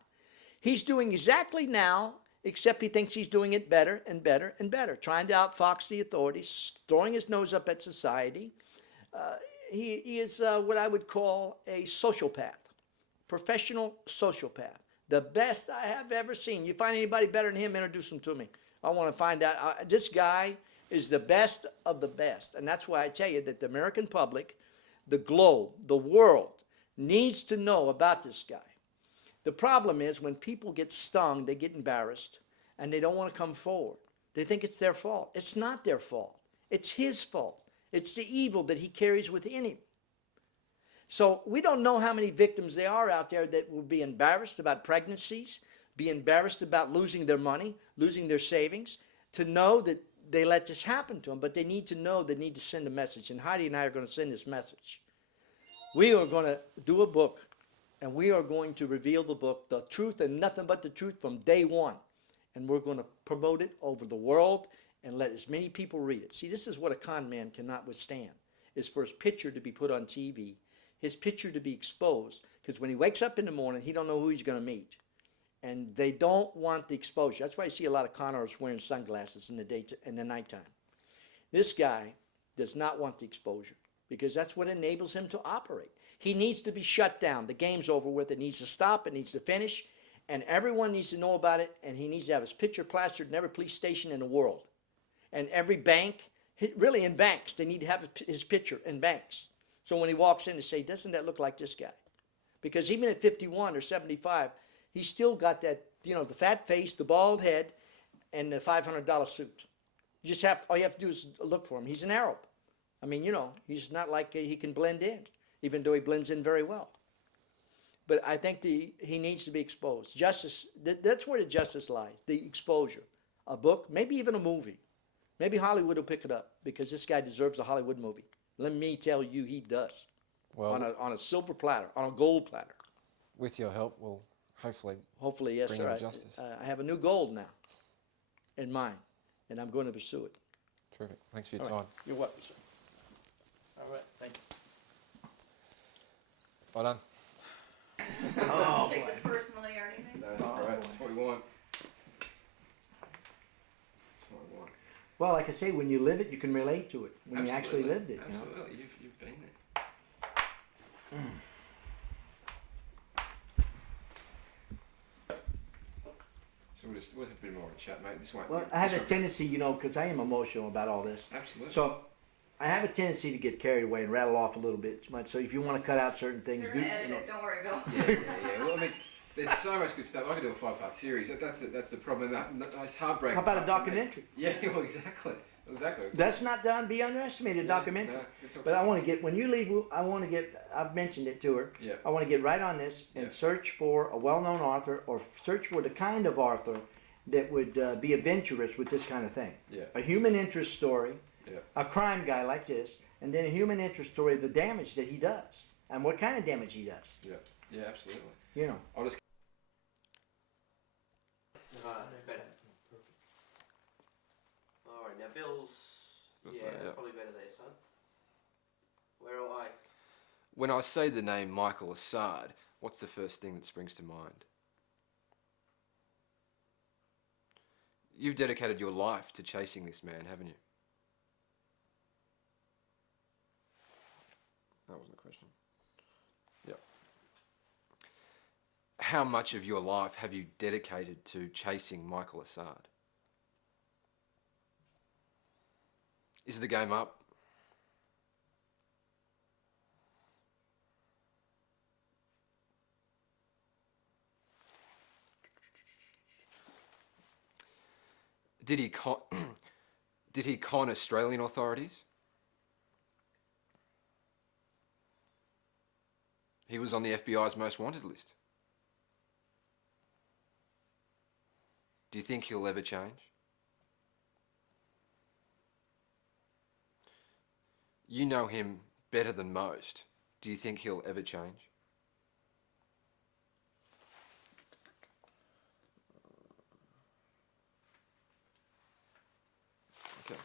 He's doing exactly now, except he thinks he's doing it better and better and better, trying to outfox the authorities, throwing his nose up at society. He is what I would call a sociopath, professional sociopath. The best I have ever seen. You find anybody better than him, introduce him to me. I want to find out. This guy is the best of the best. And that's why I tell you that the American public, the globe, the world, needs to know about this guy. The problem is when people get stung, they get embarrassed, and they don't want to come forward. They think it's their fault. It's not their fault. It's his fault. It's the evil that he carries within him. So we don't know how many victims there are out there that will be embarrassed about pregnancies, be embarrassed about losing their money, losing their savings, to know that they let this happen to them. But they need to know they need to send a message. And Heidi and I are going to send this message. We are going to do a book, and we are going to reveal the book, the truth and nothing but the truth from day one. And we're going to promote it over the world and let as many people read it. See, this is what a con man cannot withstand, is for his picture to be put on TV, his picture to be exposed, because when he wakes up in the morning, he don't know who he's going to meet. And they don't want the exposure. That's why you see a lot of con artists wearing sunglasses in the nighttime. This guy does not want the exposure, because that's what enables him to operate. He needs to be shut down. The game's over with. It needs to stop. It needs to finish. And everyone needs to know about it, and he needs to have his picture plastered in every police station in the world. And every bank, really in banks, they need to have his picture in banks. So when he walks in, they say, doesn't that look like this guy? Because even at 51 or 75, he's still got that, the fat face, the bald head, and the $500 suit. All you have to do is look for him. He's an Arab. I mean, he's not like he can blend in, even though he blends in very well. But I think he needs to be exposed. Justice, that's where the justice lies, the exposure. A book, maybe even a movie. Maybe Hollywood will pick it up, because this guy deserves a Hollywood movie. Let me tell you, he does. Well, on a silver platter, on a gold platter. With your help, we'll hopefully yes, bring sir. him to justice. I have a new goal now in mind, and I'm going to pursue it. Terrific. Thanks for your All time. right. You're welcome, sir. All right. Thank you. Well done. Don't take this personally or anything. No, that's all right. That's what we want. That's what we want. Well, like I say, when you live it, you can relate to it. When you actually lived it. Absolutely. You've been there. So we'll have a bit more of a chat, mate. This won't. Well, I have a tendency, because I am emotional about all this. Absolutely. So I have a tendency to get carried away and rattle off a little bit too much. So if you want to cut out certain things, You're gonna edit it. Don't worry, Bill. Yeah. Well, I mean, there's so much good stuff. I could do a 5-part series. That's the problem. That nice heartbreak. How about a documentary? Yeah, well, exactly. That's not done. Be underestimated. A documentary. No, But I want to get, when you leave, I've mentioned it to her. Yeah. I want to get right on this and search for a well-known author, or search for the kind of author that would be adventurous with this kind of thing. Yeah. A human interest story, Yeah. a crime guy like this, and then a human interest story of the damage that he does and what kind of damage he does. Yeah. Yeah, absolutely. You know. I'll just. Better. Alright, now Bill's. Yeah. Probably better there, son. Where am I? When I say the name Michael Assad, what's the first thing that springs to mind? You've dedicated your life to chasing this man, haven't you? That wasn't a question. Yeah. How much of your life have you dedicated to chasing Michael Assad? Is the game up? Did he con Australian authorities? He was on the FBI's most wanted list. Do you think he'll ever change? You know him better than most. Do you think he'll ever change? Okay.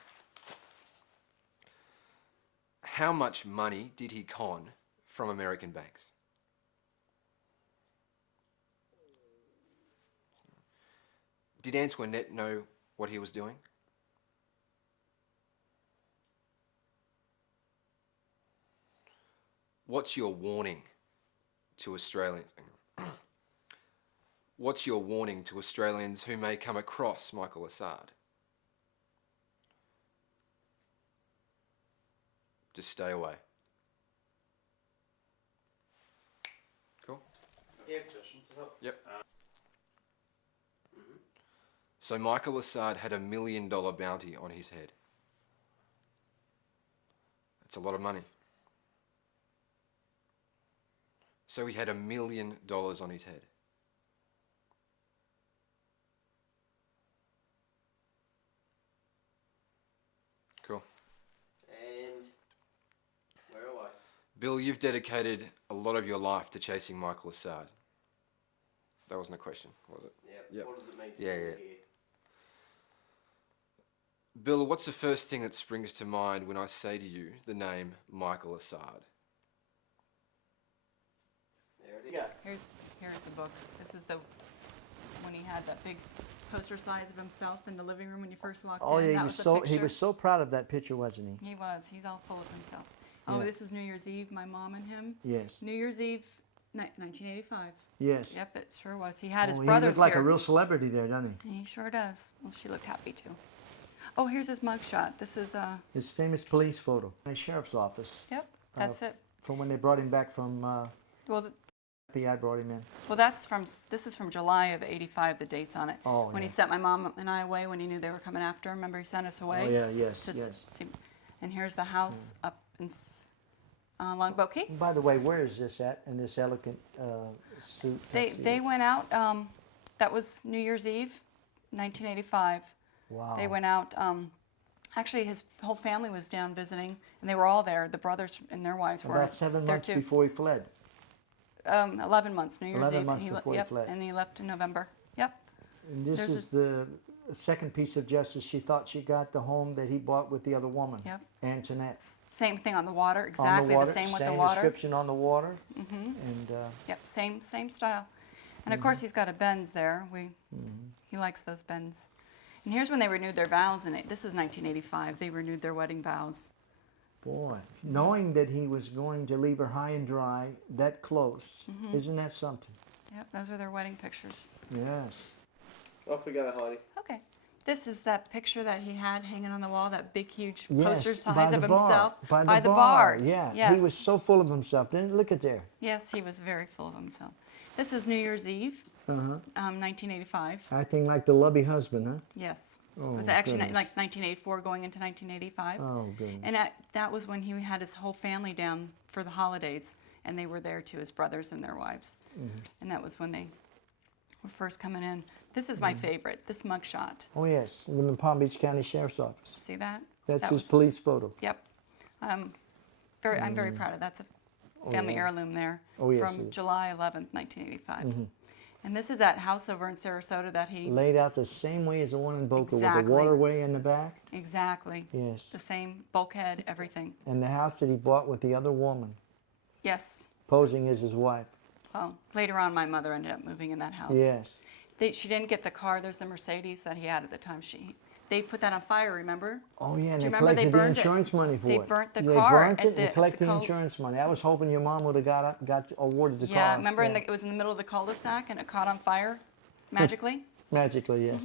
How much money did he con from American banks? Did Antoinette know what he was doing? What's your warning to Australians? What's your warning to Australians who may come across Michael Assad? Just stay away. Cool? Yep. Yep. So Michael Assad had $1 million bounty on his head. That's a lot of money. So he had $1 million on his head. Cool. And where am I? Bill, you've dedicated a lot of your life to chasing Michael Assad. That wasn't a question, was it? Yep. What does it mean to Yeah, you yeah. here? Bill, what's the first thing that springs to mind when I say to you the name Michael Assad? There it is. Yeah. Here's the book. This is when he had that big poster size of himself in the living room when you first walked Oh in. yeah, That he was the he picture. was so proud of that picture, wasn't he? He was. He's all full of himself. Oh, Yeah. this was New Year's Eve, my mom and him. Yes. New Year's Eve, 1985. Yes. Yep, it sure was. He had his He brothers looked like here. a real celebrity there, doesn't he? He sure does. Well, she looked happy too. Oh, here's his mugshot. This is His famous police photo in the sheriff's office. Yep, that's it. From when they brought him back from Well, FBI brought him in. well, this is from July of '85. The dates on it. Oh, when yeah. he sent my mom and I away when he knew they were coming after him. Remember, he sent us away. Oh yeah, yes, to yes. see, and here's the house up in Longboat Key. And by the way, where is this at in this elegant suit? They tuxedo? went out. That was New Year's Eve, 1985. Wow. They went out. Actually, his whole family was down visiting, and they were all there. The brothers and their wives were About 7 there months too. before he fled. 11 months, New Year's 11 Eve. months and before he yep, fled. and he left in November. Yep. And this There's is the second piece of justice. She thought she got the home that he bought with the other woman, Yep. Antoinette. Same thing on the water. On Exactly the water, same with the same water. description on the water. Mm-hmm. And Yep. Same style. And of course, he's got a Benz there. He likes those Benz. And here's when they renewed their vows. And this is 1985. They renewed their wedding vows. boy, knowing that he was going to leave her high and dry that close, isn't that something? Yep. Those are their wedding pictures. Yes. Off we go, Heidi. Okay. This is that picture that he had hanging on the wall, that big, huge Yes, poster size by of the bar. himself. By the bar. bar. Yeah. Yes. He was so full of himself. Didn't look at there. Yes, he was very full of himself. This is New Year's Eve, 1985. Acting like the lubby husband, huh? Yes. Oh, It was actually goodness. like 1984 going into 1985. Oh, goodness. And that was when he had his whole family down for the holidays, and they were there too, his brothers and their wives. Mm-hmm. And that was when they were first coming in. This is my Mm-hmm. favorite, this mugshot. Oh, yes. In the Palm Beach County Sheriff's Office. See that? That's That his was- police photo. Yep. I'm very proud of that. That's a family heirloom there Oh, yes, it from is. July 11th, 1985. And this is that house over in Sarasota that he... Laid out the same way as the one in Boca with Exactly. the waterway in the back. Exactly. Yes. The same bulkhead, everything. And the house that he bought with the other woman, Yes. posing as his wife. Well, later on, my mother ended up moving in that house. Yes. She didn't get the car. There's the Mercedes that he had at the time. They put that on fire, remember? Oh, yeah, and Do they you remember they collected the burned it? insurance money for They it. burnt the They car burnt at it the- and collected the the co- insurance money. I was hoping your mom would have got awarded the car. Yeah, remember Yeah. it was in the middle of the cul-de-sac and it caught on fire magically? Magically, yes.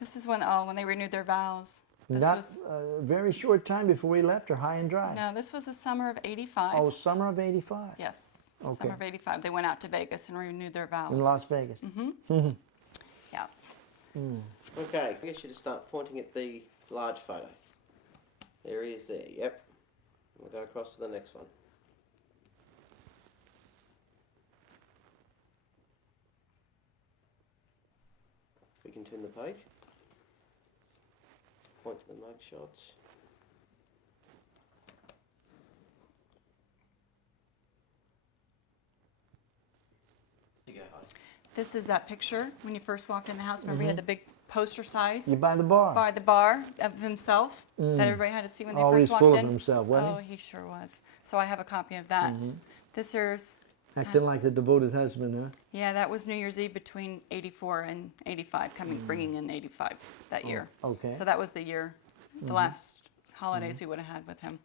This is when they renewed their vows. This Not was... a very short time before we left her high and dry. No, this was the summer of 85. Oh, summer of '85. Yes, Okay. summer of 85. They went out to Vegas and renewed their vows. In Las Vegas. Yeah. Okay, I guess you just start pointing at the large photo. There he is there, yep. We'll go across to the next one. We can turn the page. Point to the mug shots. You go, Heidi. This is that picture when you first walked in the house. Remember he had the big poster size You by the bar. by the bar of himself that everybody had to see when they Always first walked full in. of himself, wasn't Oh, he sure was. So I have a copy of that. This here's, Acting like the devoted husband, huh? yeah, that was New Year's Eve between 84 and 85, bringing in 85 that year. okay. So that was the year, the last holidays we would have had with him.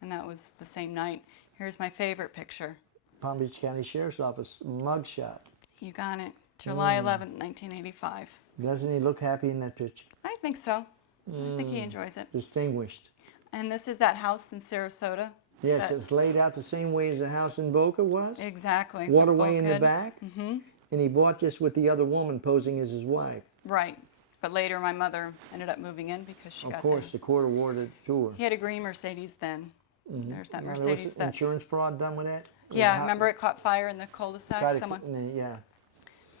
And that was the same night. Here's my favorite picture. Palm Beach County Sheriff's Office mugshot. You got it. July 11th, 1985. Doesn't he look happy in that picture? I think so. I think he enjoys it. Distinguished. And this is that house in Sarasota. Yes, That- it's laid out the same way as the house in Boca was. Exactly. the Waterway in the bulkhead. back. And he bought this with the other woman posing as his wife. Right. But later my mother ended up moving in because she Of got course, the court awarded it to her. He had a green Mercedes then. There's that Now, there Mercedes was that... insurance fraud done with that? Yeah, How- remember it caught fire in the cul-de-sac? tried to- Someone... yeah.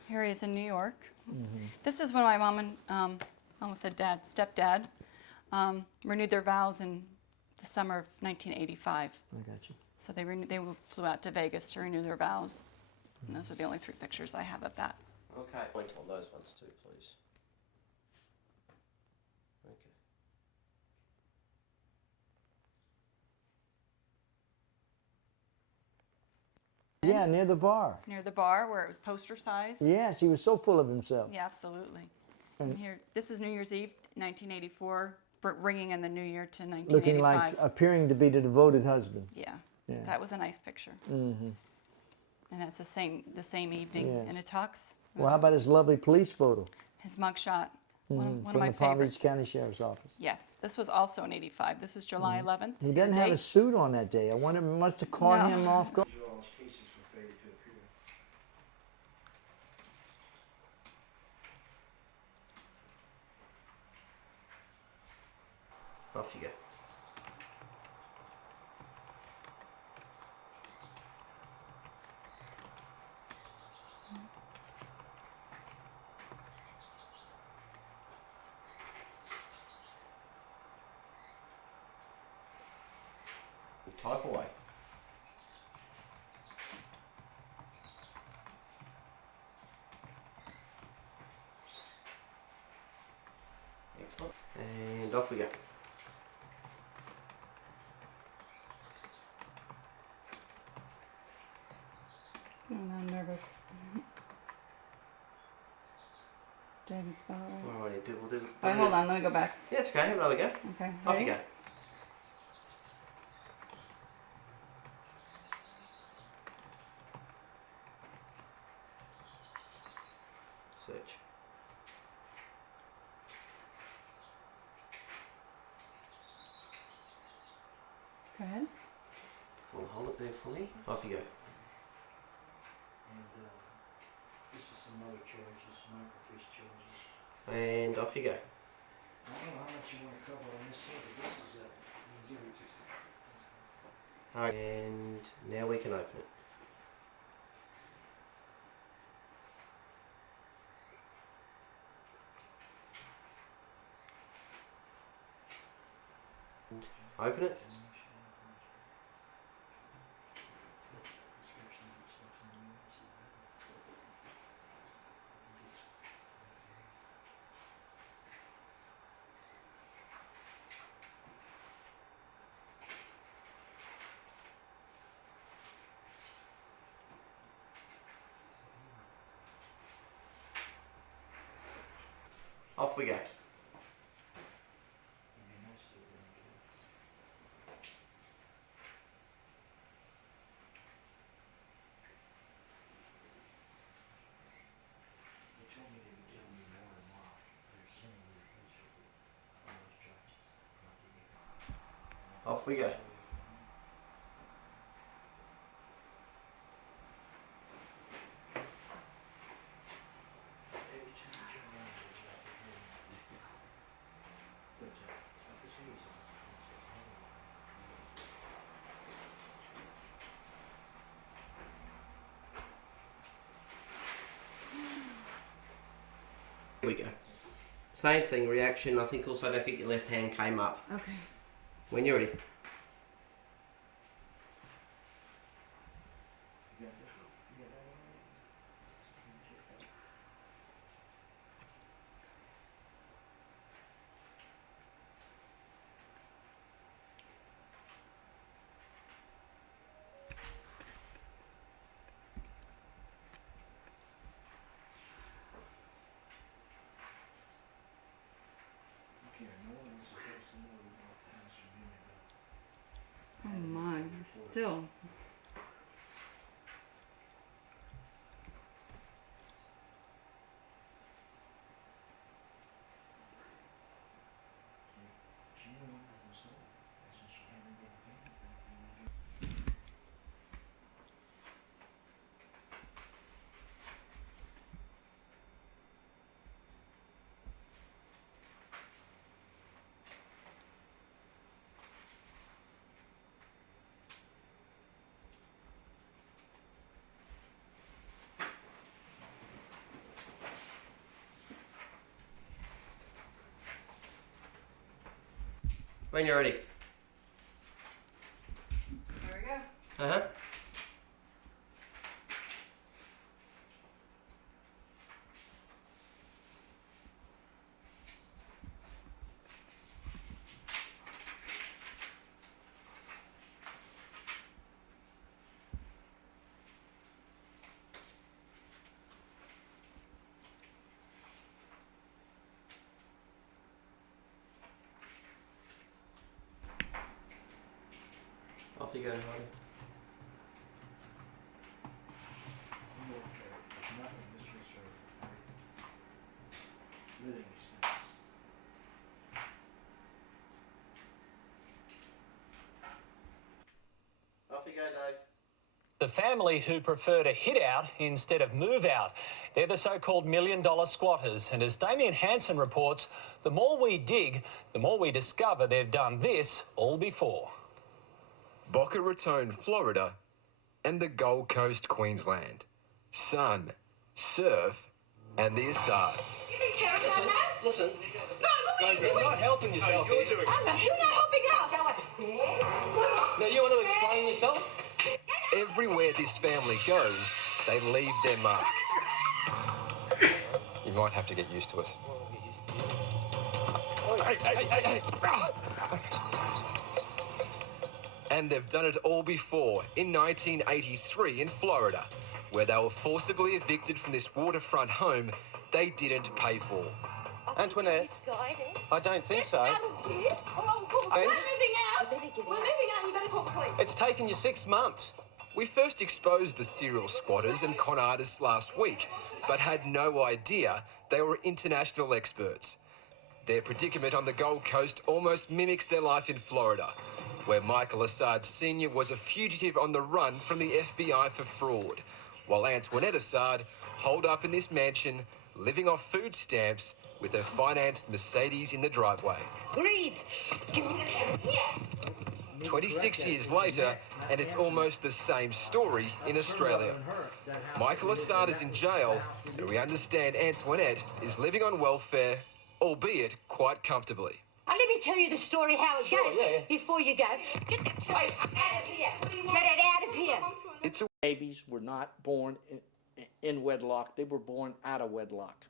Here he is in New York. This is when my mom and, I almost said stepdad, renewed their vows in the summer of 1985. I got you. So they flew out to Vegas to renew their vows. And those are the only 3 pictures I have of that. Okay, point on those ones too, please. Okay. Yeah, near the bar. Near the bar where it was poster size. Yes, he was so full of himself. Yeah, absolutely. And here, this is New Year's Eve, 1984, bringing in the new year to 1985. Looking like, appearing to be the devoted husband. Yeah, Yeah. that was a nice picture. And that's the same evening Yes. in a tux. It Well, was how about his lovely police photo his mugshot? One of from my the Palm favorites. Beach County Sheriff's Office? Yes, this was also in '85. This was July 11th. He See the doesn't have a date? suit on that day. I wonder, it must have caught No. him off guard. Off you go. You type away. Excellent. And off we go. Oh, no, I'm nervous. Do I even spell it right? Alrighty, we'll do. Wait, hold on. Let me go back. Yeah, it's okay. Have another go. Okay. Off ready? you go. Search. hold it there for me. Off you go. And this is some other charges, microfiche charges. And off you go. I don't know how much you want to cover on this here, but this is Alright, and now we can open it. Open it. Off we go. Off we go. Here we go. Same thing, reaction. I think also don't think your left hand came up. Okay. When you're ready. Oh my, still. When you're ready. There we go. Uh-huh. Off you go, honey. Off you go, Dave. The family who prefer to hit out instead of move out. They're the so-called $1 million squatters. And as Damien Hansen reports, the more we dig, the more we discover they've done this all before. Boca Raton, Florida, and the Gold Coast, Queensland. Sun, surf, and the Assads. Listen. No, look, you're not helping yourself. You're not helping us. Go upstairs. Now, you want to explain yourself? Everywhere this family goes, they leave their mark. You might have to get used to us. Hey. And they've done it all before, in 1983 in Florida, where they were forcibly evicted from this waterfront home they didn't pay for. Antoinette, I don't think so. We're moving out. You better call the police. It's taken you 6 months. We first exposed the serial squatters and con artists last week, but had no idea they were international experts. Their predicament on the Gold Coast almost mimics their life in Florida, where Michael Assad Sr. was a fugitive on the run from the FBI for fraud, while Antoinette Assad holed up in this mansion, living off food stamps with her financed Mercedes in the driveway. Greed. Give me the here. 26 years later, and it's almost the same story in Australia. Michael Assad is in jail, and we understand Antoinette is living on welfare, albeit quite comfortably. Now, let me tell you the story how it goes before you go. Get the out of here. Get it out of here. It's a Babies were not born in wedlock. They were born out of wedlock.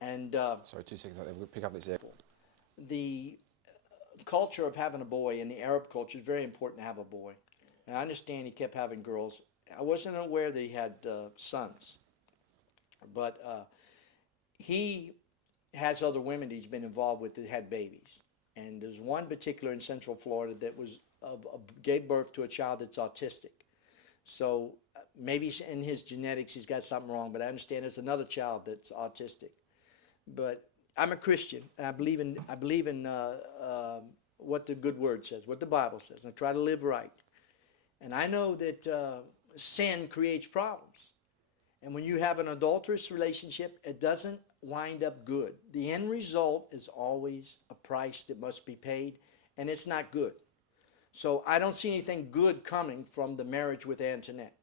And Sorry, 2 seconds. We'll pick up this air. the culture of having a boy in the Arab culture is very important to have a boy. And I understand he kept having girls. I wasn't aware that he had sons. But he has other women he's been involved with that had babies. And there's one particular in Central Florida that was gave birth to a child that's autistic. So maybe in his genetics he's got something wrong, but I understand there's another child that's autistic. But I'm a Christian, and I believe in what the good word says, what the Bible says, and I try to live right. And I know that sin creates problems. And when you have an adulterous relationship, it doesn't wind up good. The end result is always a price that must be paid, and it's not good. So I don't see anything good coming from the marriage with Antoinette.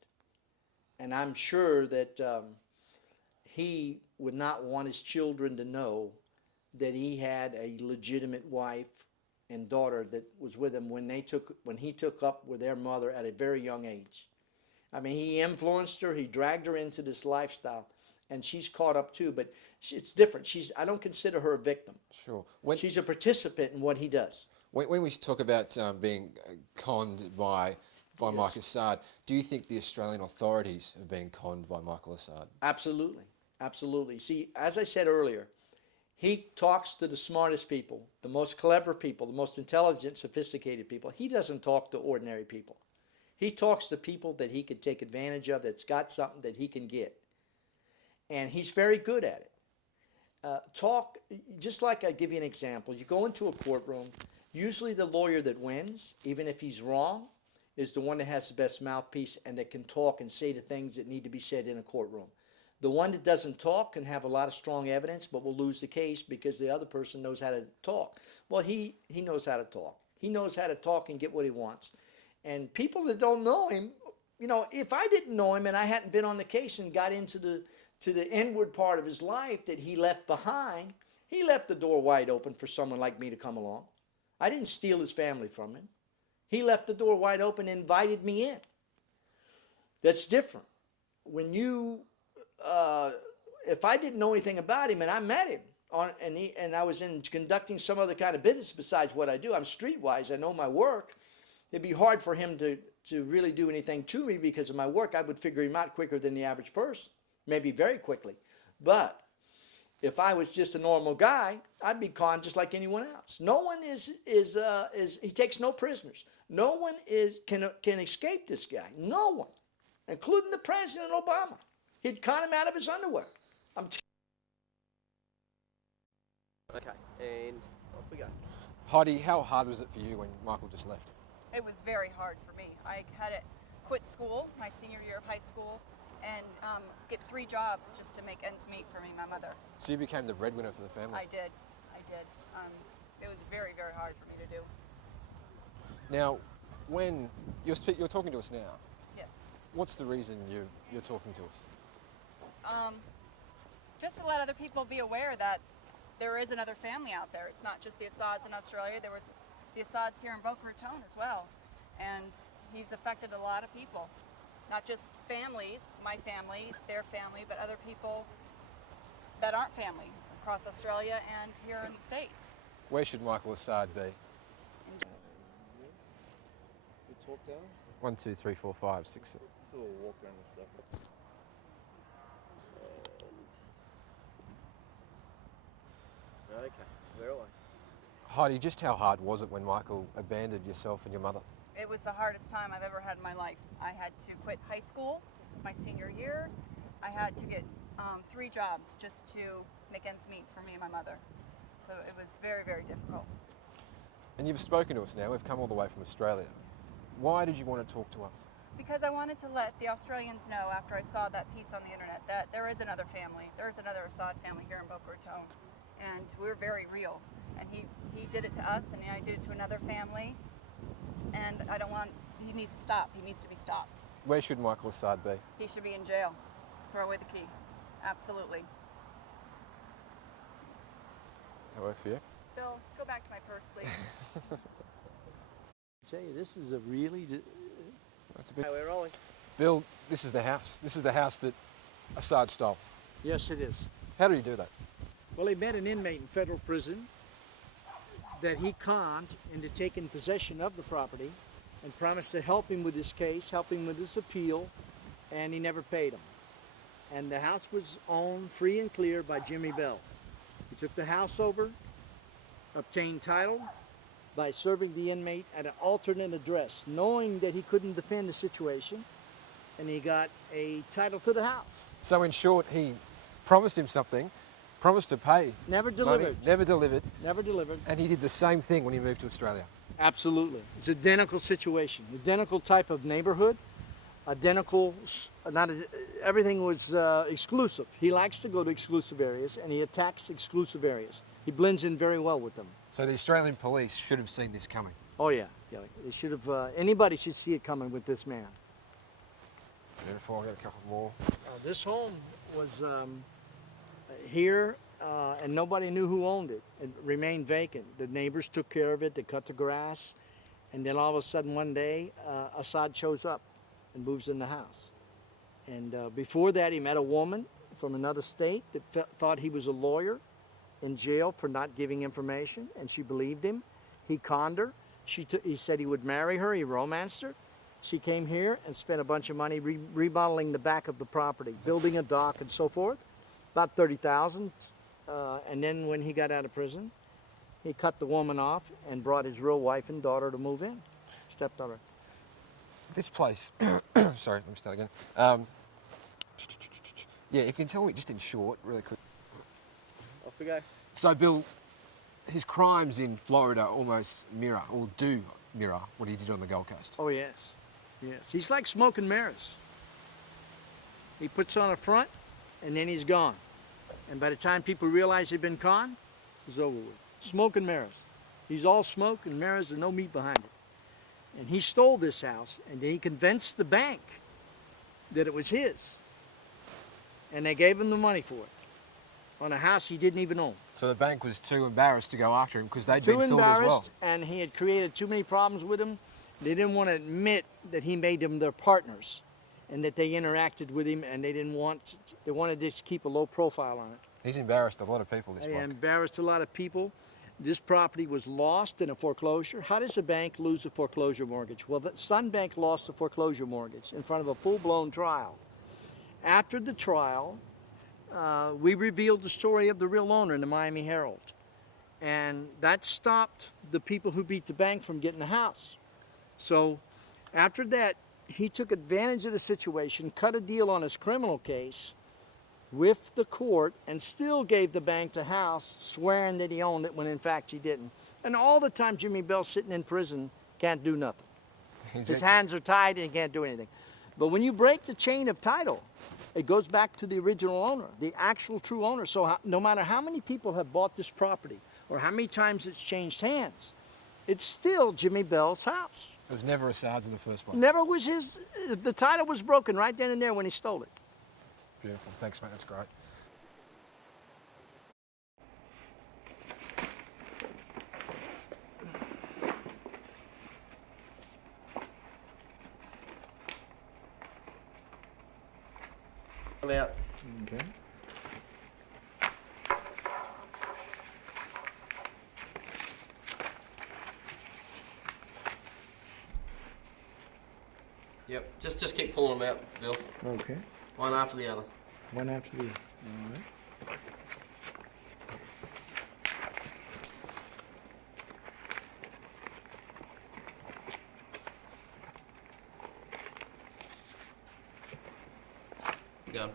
And I'm sure that he would not want his children to know that he had a legitimate wife and daughter that was with him when he took up with their mother at a very young age. I mean, he influenced her, he dragged her into this lifestyle, and she's caught up too, but it's different. I don't consider her a victim. Sure. She's a participant in what he does. When we talk about being conned by Michael Assad, do you think the Australian authorities have been conned by Michael Assad? Absolutely. Absolutely. See, as I said earlier, he talks to the smartest people, the most clever people, the most intelligent, sophisticated people. He doesn't talk to ordinary people. He talks to people that he can take advantage of, that's got something that he can get. And he's very good at it. Just like I give you an example. You go into a courtroom, usually the lawyer that wins, even if he's wrong, is the one that has the best mouthpiece and that can talk and say the things that need to be said in a courtroom. The one that doesn't talk can have a lot of strong evidence, but will lose the case because the other person knows how to talk. Well, he knows how to talk. He knows how to talk and get what he wants. And people that don't know him, you know, if I didn't know him and I hadn't been on the case and got into the inward part of his life that he left behind, he left the door wide open for someone like me to come along. I didn't steal his family from him. He left the door wide open and invited me in. That's different. When you if I didn't know anything about him and I met him and I was conducting some other kind of business besides what I do, I'm streetwise, I know my work, it'd be hard for him to really do anything to me because of my work. I would figure him out quicker than the average person, maybe very quickly. But if I was just a normal guy, I'd be conned just like anyone else. No one he takes no prisoners. No one can escape this guy. No one, including the President Obama. He'd con him out of his underwear. Okay, and off we go. Heidi, how hard was it for you when Michael just left? It was very hard for me. I had to quit school, my senior year of high school, and get 3 jobs just to make ends meet for me and my mother. So you became the breadwinner for the family? I did. It was very, very hard for me to do. Now, when you're talking to us now, Yes. what's the reason you're talking to us? Just to let other people be aware that there is another family out there. It's not just the Assads in Australia. There was the Assads here in Boca Raton as well. And he's affected a lot of people. Not just families, my family, their family, but other people that aren't family across Australia and here in the States. Where should Michael Assad be? Good talk down. 1, 2, 3, 4, 5, 6. Still a walk around the circle. Okay, where are we? Heidi, just how hard was it when Michael abandoned yourself and your mother? It was the hardest time I've ever had in my life. I had to quit high school my senior year. I had to get 3 jobs just to make ends meet for me and my mother. So it was very, very difficult. And you've spoken to us now. We've come all the way from Australia. Why did you want to talk to us? Because I wanted to let the Australians know after I saw that piece on the internet that there is another family. There is another Assad family here in Boca Raton. And we're very real. And he did it to us, and I did it to another family. And he needs to stop. He needs to be stopped. Where should Michael Assad be? He should be in jail. Throw away the key. Absolutely. That work for you? Bill, go back to my purse, please. I tell you, this is a really. That's a bit. We're rolling. Bill, this is the house. This is the house that Assad stole. Yes, it is. How did he do that? Well, he met an inmate in federal prison that he conned into taking possession of the property and promised to help him with his case, help him with his appeal, and he never paid him. And the house was owned free and clear by Jimmy Bell. He took the house over, obtained title by serving the inmate at an alternate address, knowing that he couldn't defend the situation, and he got a title to the house. So in short, he promised him something, promised to pay. Never delivered. Money, never delivered. Never delivered. And he did the same thing when he moved to Australia. Absolutely. It's identical situation, identical type of neighborhood, identical, everything was exclusive. He likes to go to exclusive areas, and he attacks exclusive areas. He blends in very well with them. So the Australian police should have seen this coming. Oh yeah, yeah. They should have. Anybody should see it coming with this man. Beautiful. I've got a couple more. This home was here, and nobody knew who owned it. It remained vacant. The neighbors took care of it. They cut the grass, and then all of a sudden one day, Assad shows up and moves in the house. And before that, he met a woman from another state that thought he was a lawyer, in jail for not giving information, and she believed him. He conned her. He said he would marry her. He romanced her. She came here and spent a bunch of money remodeling the back of the property, building a dock and so forth, about $30,000. And then when he got out of prison, he cut the woman off and brought his real wife and daughter to move in, stepdaughter. This place, sorry, let me start again. Yeah, if you can tell me just in short, really quick. Off we go. So Bill, his crimes in Florida almost mirror, or do mirror, what he did on the Gold Coast. Oh yes, yes. He's like smoke and mirrors. He puts on a front, and then he's gone. And by the time people realize they've been conned, it's over with. Smoke and mirrors. He's all smoke and mirrors and no meat behind it. And he stole this house, and he convinced the bank that it was his. And they gave him the money for it on a house he didn't even own. So the bank was too embarrassed to go after him because they'd Too been filmed as well. embarrassed, and he had created too many problems with him. They didn't want to admit that he made them their partners and that they interacted with him, and they wanted to just keep a low profile on it. He's embarrassed a lot of people, this They bloke. embarrassed a lot of people. This property was lost in a foreclosure. How does a bank lose a foreclosure mortgage? Well, the Sun Bank lost a foreclosure mortgage in front of a full-blown trial. After the trial, we revealed the story of the real owner in the Miami Herald. And that stopped the people who beat the bank from getting the house. So after that, he took advantage of the situation, cut a deal on his criminal case with the court, and still gave the bank the house, swearing that he owned it when in fact he didn't. And all the time Jimmy Bell's sitting in prison, can't do nothing. His hands are tied and he can't do anything. But when you break the chain of title, it goes back to the original owner, the actual true owner. So no matter how many people have bought this property or how many times it's changed hands, it's still Jimmy Bell's house. It was never Assad's in the first place. Never was his. The title was broken right then and there when he stole it. Beautiful. Thanks, mate. That's great. I'm out. Okay. Yep. Just keep pulling them out, Bill. Okay. One after the other. One after the other. All right. Go.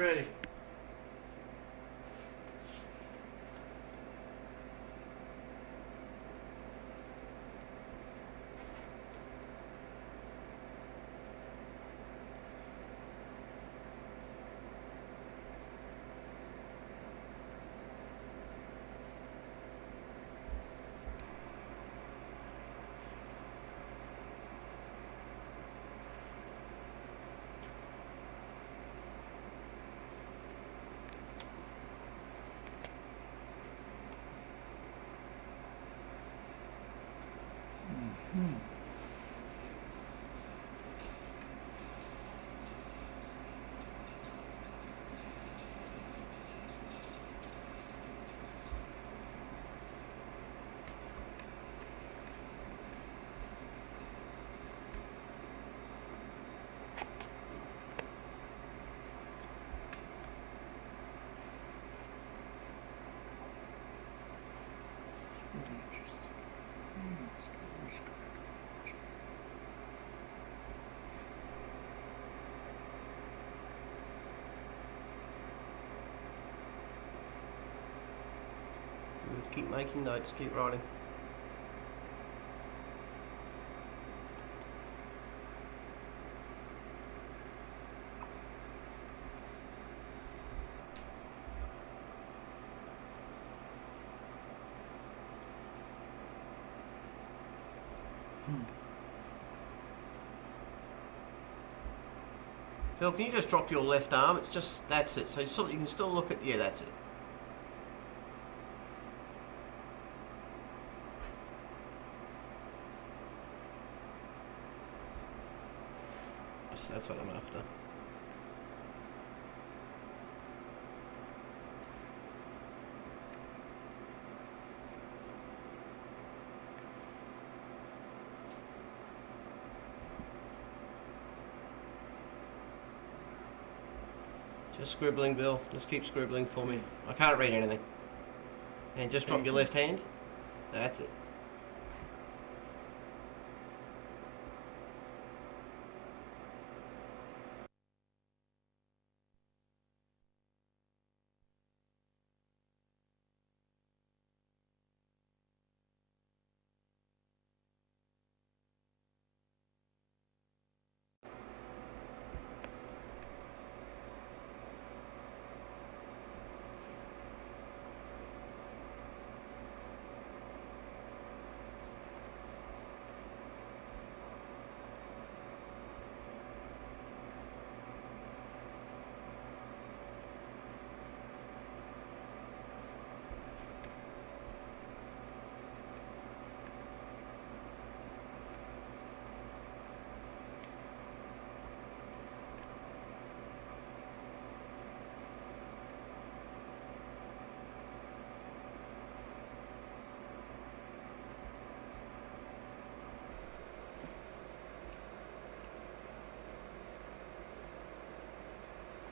Ready. Good. Keep making notes, keep writing. Phil, can you just drop your left arm? It's just, that's it. So you can still look at, yeah, that's it. That's what I'm after. Just scribbling, Bill. Just keep scribbling for me. I can't read anything. And just drop your left hand. That's it.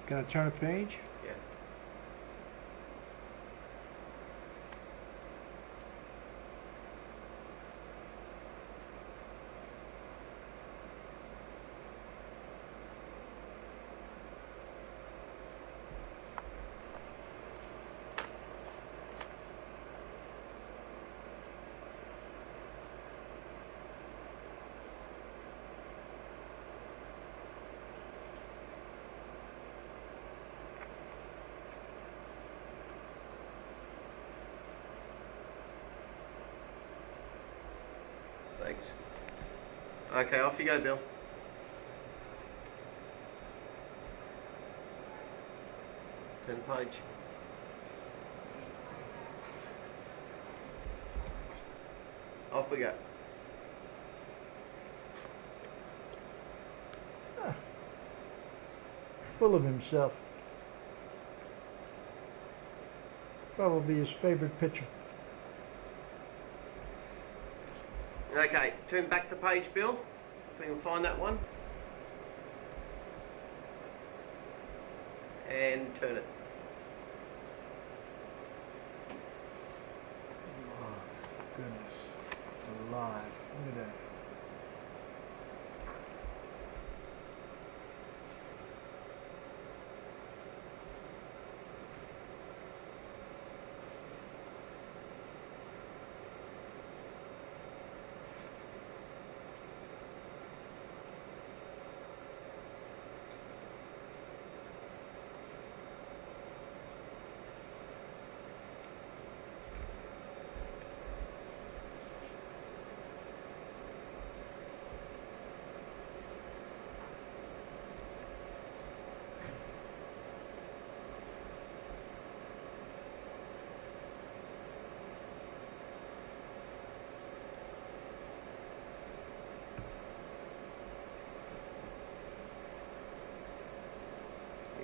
Can I turn a page? Yeah. Thanks. Okay, off you go, Bill. Turn the page. Off we go. Full of himself. Probably his favorite picture. Okay, turn back the page, Bill. If we can find that one. And turn it. Oh, goodness. Alive. Look at that.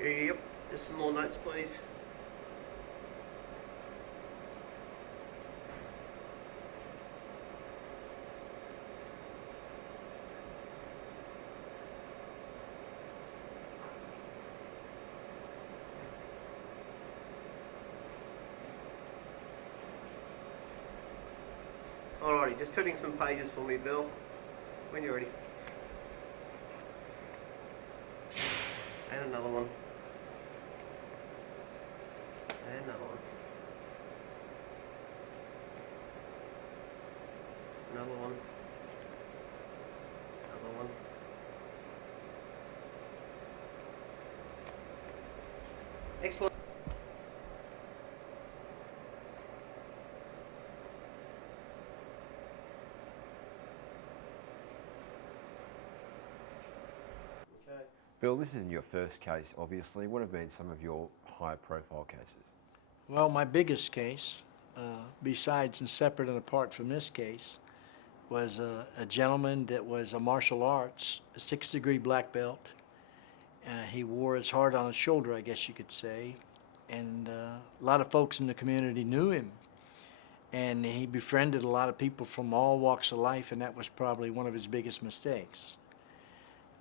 Yep, just some more notes, please. Alrighty, just turning some pages for me, Bill. When you're ready. And another one. And another one. Another one. Another one. Excellent. Bill, this isn't your first case, obviously. What have been some of your high-profile cases? Well, my biggest case, besides and separate and apart from this case, was a gentleman that was a martial arts, a 6th-degree black belt. He wore his heart on his shoulder, I guess you could say. And a lot of folks in the community knew him. And he befriended a lot of people from all walks of life, and that was probably one of his biggest mistakes.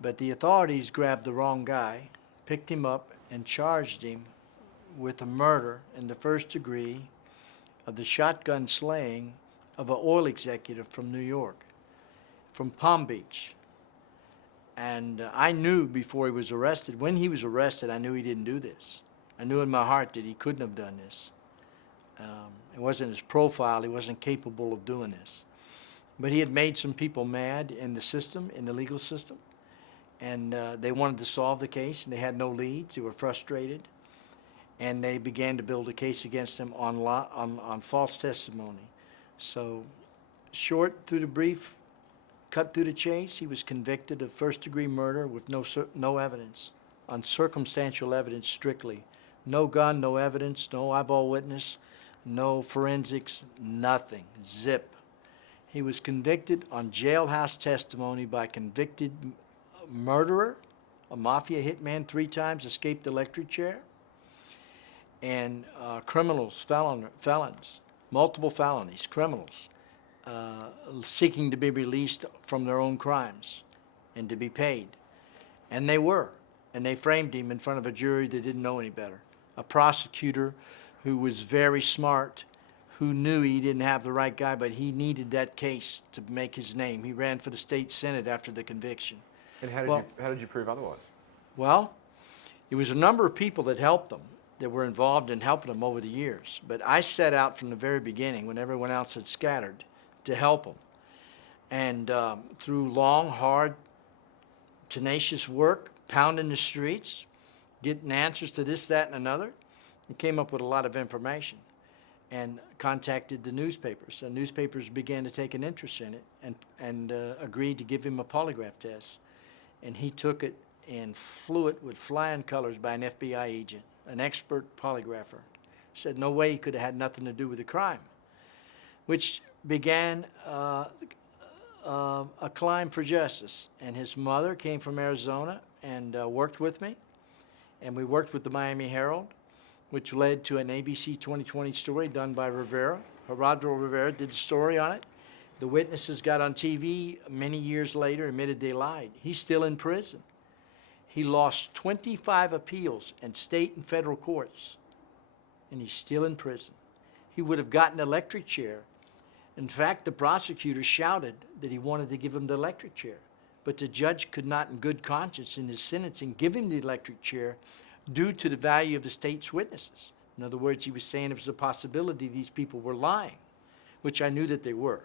But the authorities grabbed the wrong guy, picked him up, and charged him with a murder in the 1st degree of the shotgun slaying of an oil executive from New York, from Palm Beach. And I knew before he was arrested, when he was arrested, I knew he didn't do this. I knew in my heart that he couldn't have done this. It wasn't his profile, he wasn't capable of doing this. But he had made some people mad in the system, in the legal system. And they wanted to solve the case, and they had no leads. They were frustrated, and they began to build a case against him on false testimony. So, short through the brief, cut through the chase, he was convicted of 1st-degree murder with no evidence, on circumstantial evidence strictly. No gun, no evidence, no eyeball witness, no forensics, nothing. Zip. He was convicted on jailhouse testimony by convicted murderer, a mafia hitman 3 times, escaped electric chair, and criminals, felons, multiple felonies, criminals, seeking to be released from their own crimes and to be paid. And they were. And they framed him in front of a jury that didn't know any better. A prosecutor who was very smart, who knew he didn't have the right guy, but he needed that case to make his name. He ran for the state senate after the conviction. And how did you prove otherwise? Well, it was a number of people that helped them, that were involved in helping them over the years. But I set out from the very beginning, when everyone else had scattered, to help them. And through long, hard, tenacious work, pounding the streets, getting answers to this, that, and another, and came up with a lot of information and contacted the newspapers. The newspapers began to take an interest in it and agreed to give him a polygraph test. And he took it and flew it with flying colors by an FBI agent, an expert polygrapher. Said no way he could have had nothing to do with the crime, which began a climb for justice. And his mother came from Arizona and worked with me. And we worked with the Miami Herald, which led to an ABC 2020 story done by Rivera. Gerardo Rivera did the story on it. The witnesses got on TV many years later, admitted they lied. He's still in prison. He lost 25 appeals in state and federal courts, and he's still in prison. He would have gotten an electric chair. In fact, the prosecutor shouted that he wanted to give him the electric chair, but the judge could not, in good conscience, in his sentencing, give him the electric chair due to the value of the state's witnesses. In other words, he was saying there was a possibility these people were lying, which I knew that they were.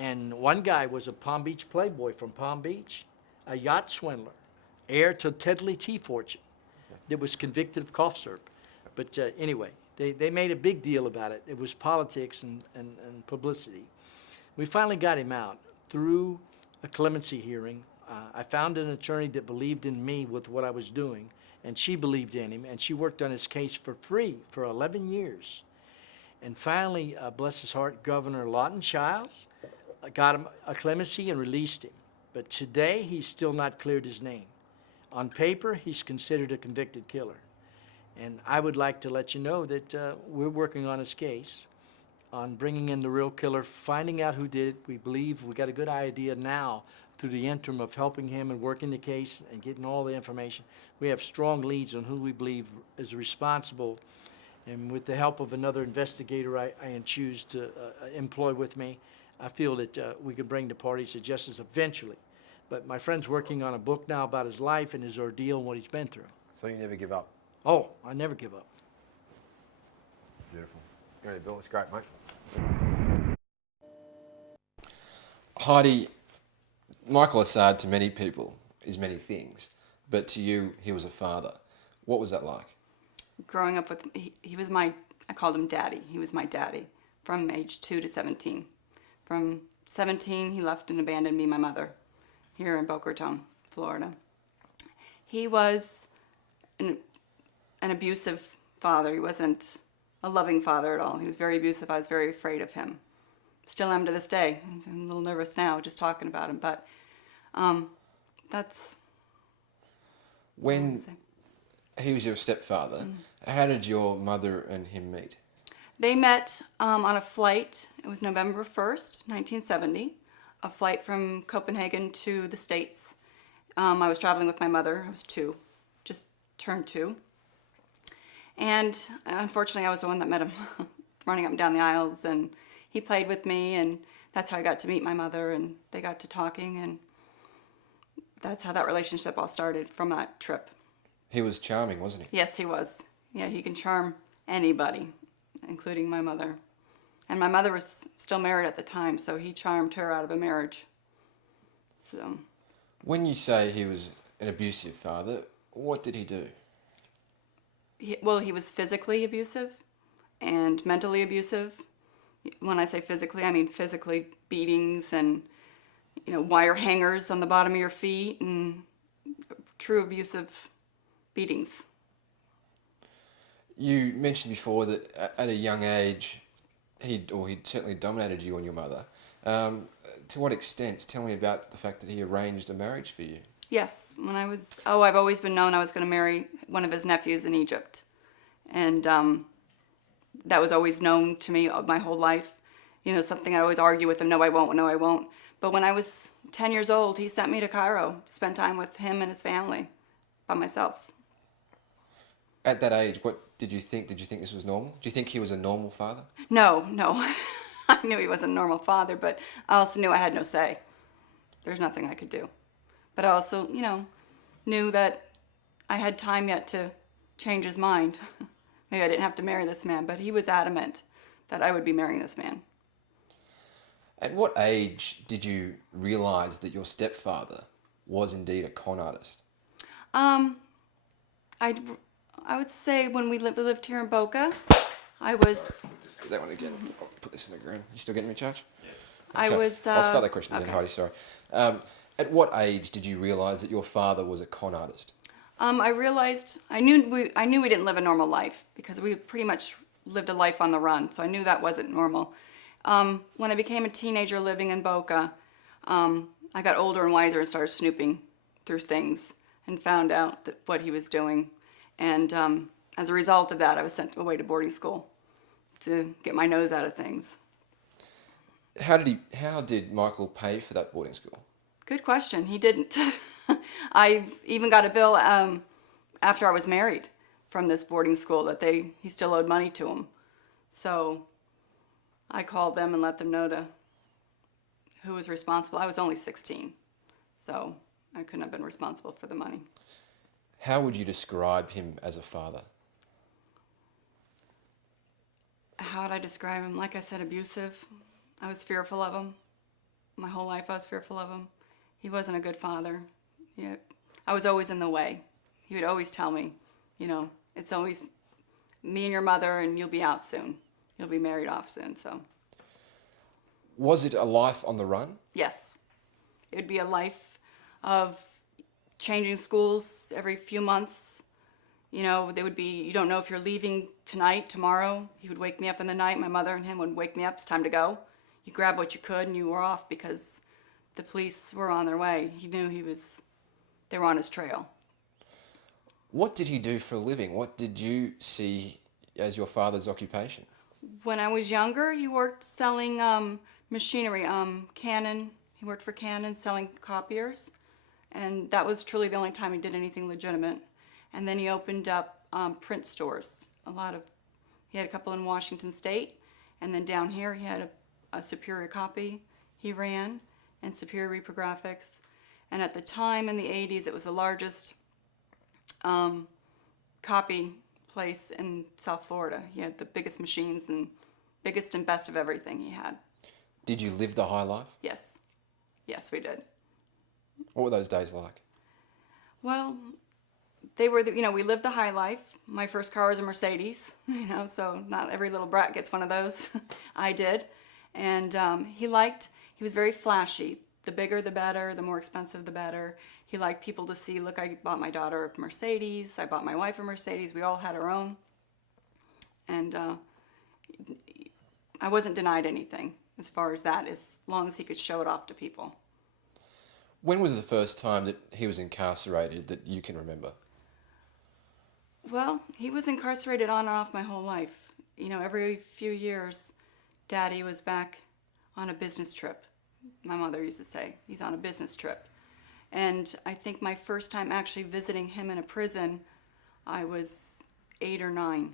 And one guy was a Palm Beach playboy from Palm Beach, a yacht swindler, heir to Tedley tea fortune, that was convicted of cough syrup. But anyway, they made a big deal about it. It was politics and publicity. We finally got him out through a clemency hearing. I found an attorney that believed in me with what I was doing, and she believed in him, and she worked on his case for free for 11 years. And finally, bless his heart, Governor Lawton Childs got him a clemency and released him. But today, he's still not cleared his name. On paper, he's considered a convicted killer. And I would like to let you know that we're working on his case, on bringing in the real killer, finding out who did it. We believe we got a good idea now through the interim of helping him and working the case and getting all the information. We have strong leads on who we believe is responsible. And with the help of another investigator I choose to employ with me, I feel that we can bring the parties to justice eventually. But my friend's working on a book now about his life and his ordeal and what he's been through. So you never give up? Oh, I never give up. Beautiful. Go ahead, Bill. It's great, mate. Heidi, Michael Assad to many people is many things, but to you, he was a father. What was that like? Growing up with he was my, I called him daddy. He was my daddy from age 2 to 17. From 17, he left and abandoned me, my mother, here in Boca Raton, Florida. He was an abusive father. He wasn't a loving father at all. He was very abusive. I was very afraid of him. Still am to this day. I'm a little nervous now just talking about him, but that's... When he was your stepfather, how did your mother and him meet? They met on a flight. It was November 1st, 1970, a flight from Copenhagen to the States. I was traveling with my mother. I was 2, just turned 2. And unfortunately, I was the one that met him running up and down the aisles, and he played with me, and that's how I got to meet my mother, and they got to talking, and that's how that relationship all started from that trip. He was charming, wasn't he? Yes, he was. Yeah, he can charm anybody, including my mother. And my mother was still married at the time, so he charmed her out of a marriage. So. When you say he was an abusive father, what did he do? Well, he was physically abusive and mentally abusive. When I say physically, I mean physically beatings and, wire hangers on the bottom of your feet and true abusive beatings. You mentioned before that at a young age, he'd certainly dominated you and your mother. To what extent? Tell me about the fact that he arranged a marriage for you. Yes, I've always been known I was going to marry one of his nephews in Egypt. And that was always known to me my whole life. Something I always argue with him, no I won't, no I won't. But when I was 10 years old, he sent me to Cairo to spend time with him and his family by myself. At that age, what did you think? Did you think this was normal? Do you think he was a normal father? No. I knew he wasn't a normal father, but I also knew I had no say. There's nothing I could do. But I also, knew that I had time yet to change his mind. Maybe I didn't have to marry this man, but he was adamant that I would be marrying this man. At what age did you realize that your stepfather was indeed a con artist? I would say when we lived here in Boca, I was... Just do that one again. I'll put this in the ground. You still getting me, Charge? Yeah. Okay. I'll start that question again, Heidi, sorry. At what age did you realize that your father was a con artist? I realized, I knew we didn't live a normal life because we pretty much lived a life on the run, so I knew that wasn't normal. When I became a teenager living in Boca, I got older and wiser and started snooping through things and found out what he was doing. And as a result of that, I was sent away to boarding school to get my nose out of things. How did Michael pay for that boarding school? Good question. He didn't. I even got a bill after I was married from this boarding school that he still owed money to him. So I called them and let them know who was responsible. I was only 16, so I couldn't have been responsible for the money. How would you describe him as a father? How would I describe him? Like I said, abusive. I was fearful of him. My whole life I was fearful of him. He wasn't a good father. I was always in the way. He would always tell me, it's always me and your mother and you'll be out soon. You'll be married off soon, so. Was it a life on the run? Yes. It would be a life of changing schools every few months. They would be, you don't know if you're leaving tonight, tomorrow. He would wake me up in the night. My mother and him would wake me up. It's time to go. You grabbed what you could and you were off because the police were on their way. He knew they were on his trail. What did he do for a living? What did you see as your father's occupation? When I was younger, he worked selling machinery, Canon. He worked for Canon selling copiers, and that was truly the only time he did anything legitimate. And then he opened up print stores. He had a couple in Washington State, and then down here he had a Superior Copy he ran, and Superior Reprographics. And at the time in the 80s, it was the largest copy place in South Florida. He had the biggest machines and biggest and best of everything he had. Did you live the high life? Yes. Yes, we did. What were those days like? Well, they were, we lived the high life. My first car was a Mercedes, so not every little brat gets one of those. I did. And he was very flashy. The bigger, the better. The more expensive, the better. He liked people to see, look, I bought my daughter a Mercedes. I bought my wife a Mercedes. We all had our own. And I wasn't denied anything as far as that, as long as he could show it off to people. When was the first time that he was incarcerated that you can remember? Well, he was incarcerated on and off my whole life. Every few years, Daddy was back on a business trip. My mother used to say, he's on a business trip. And I think my first time actually visiting him in a prison, I was 8 or 9.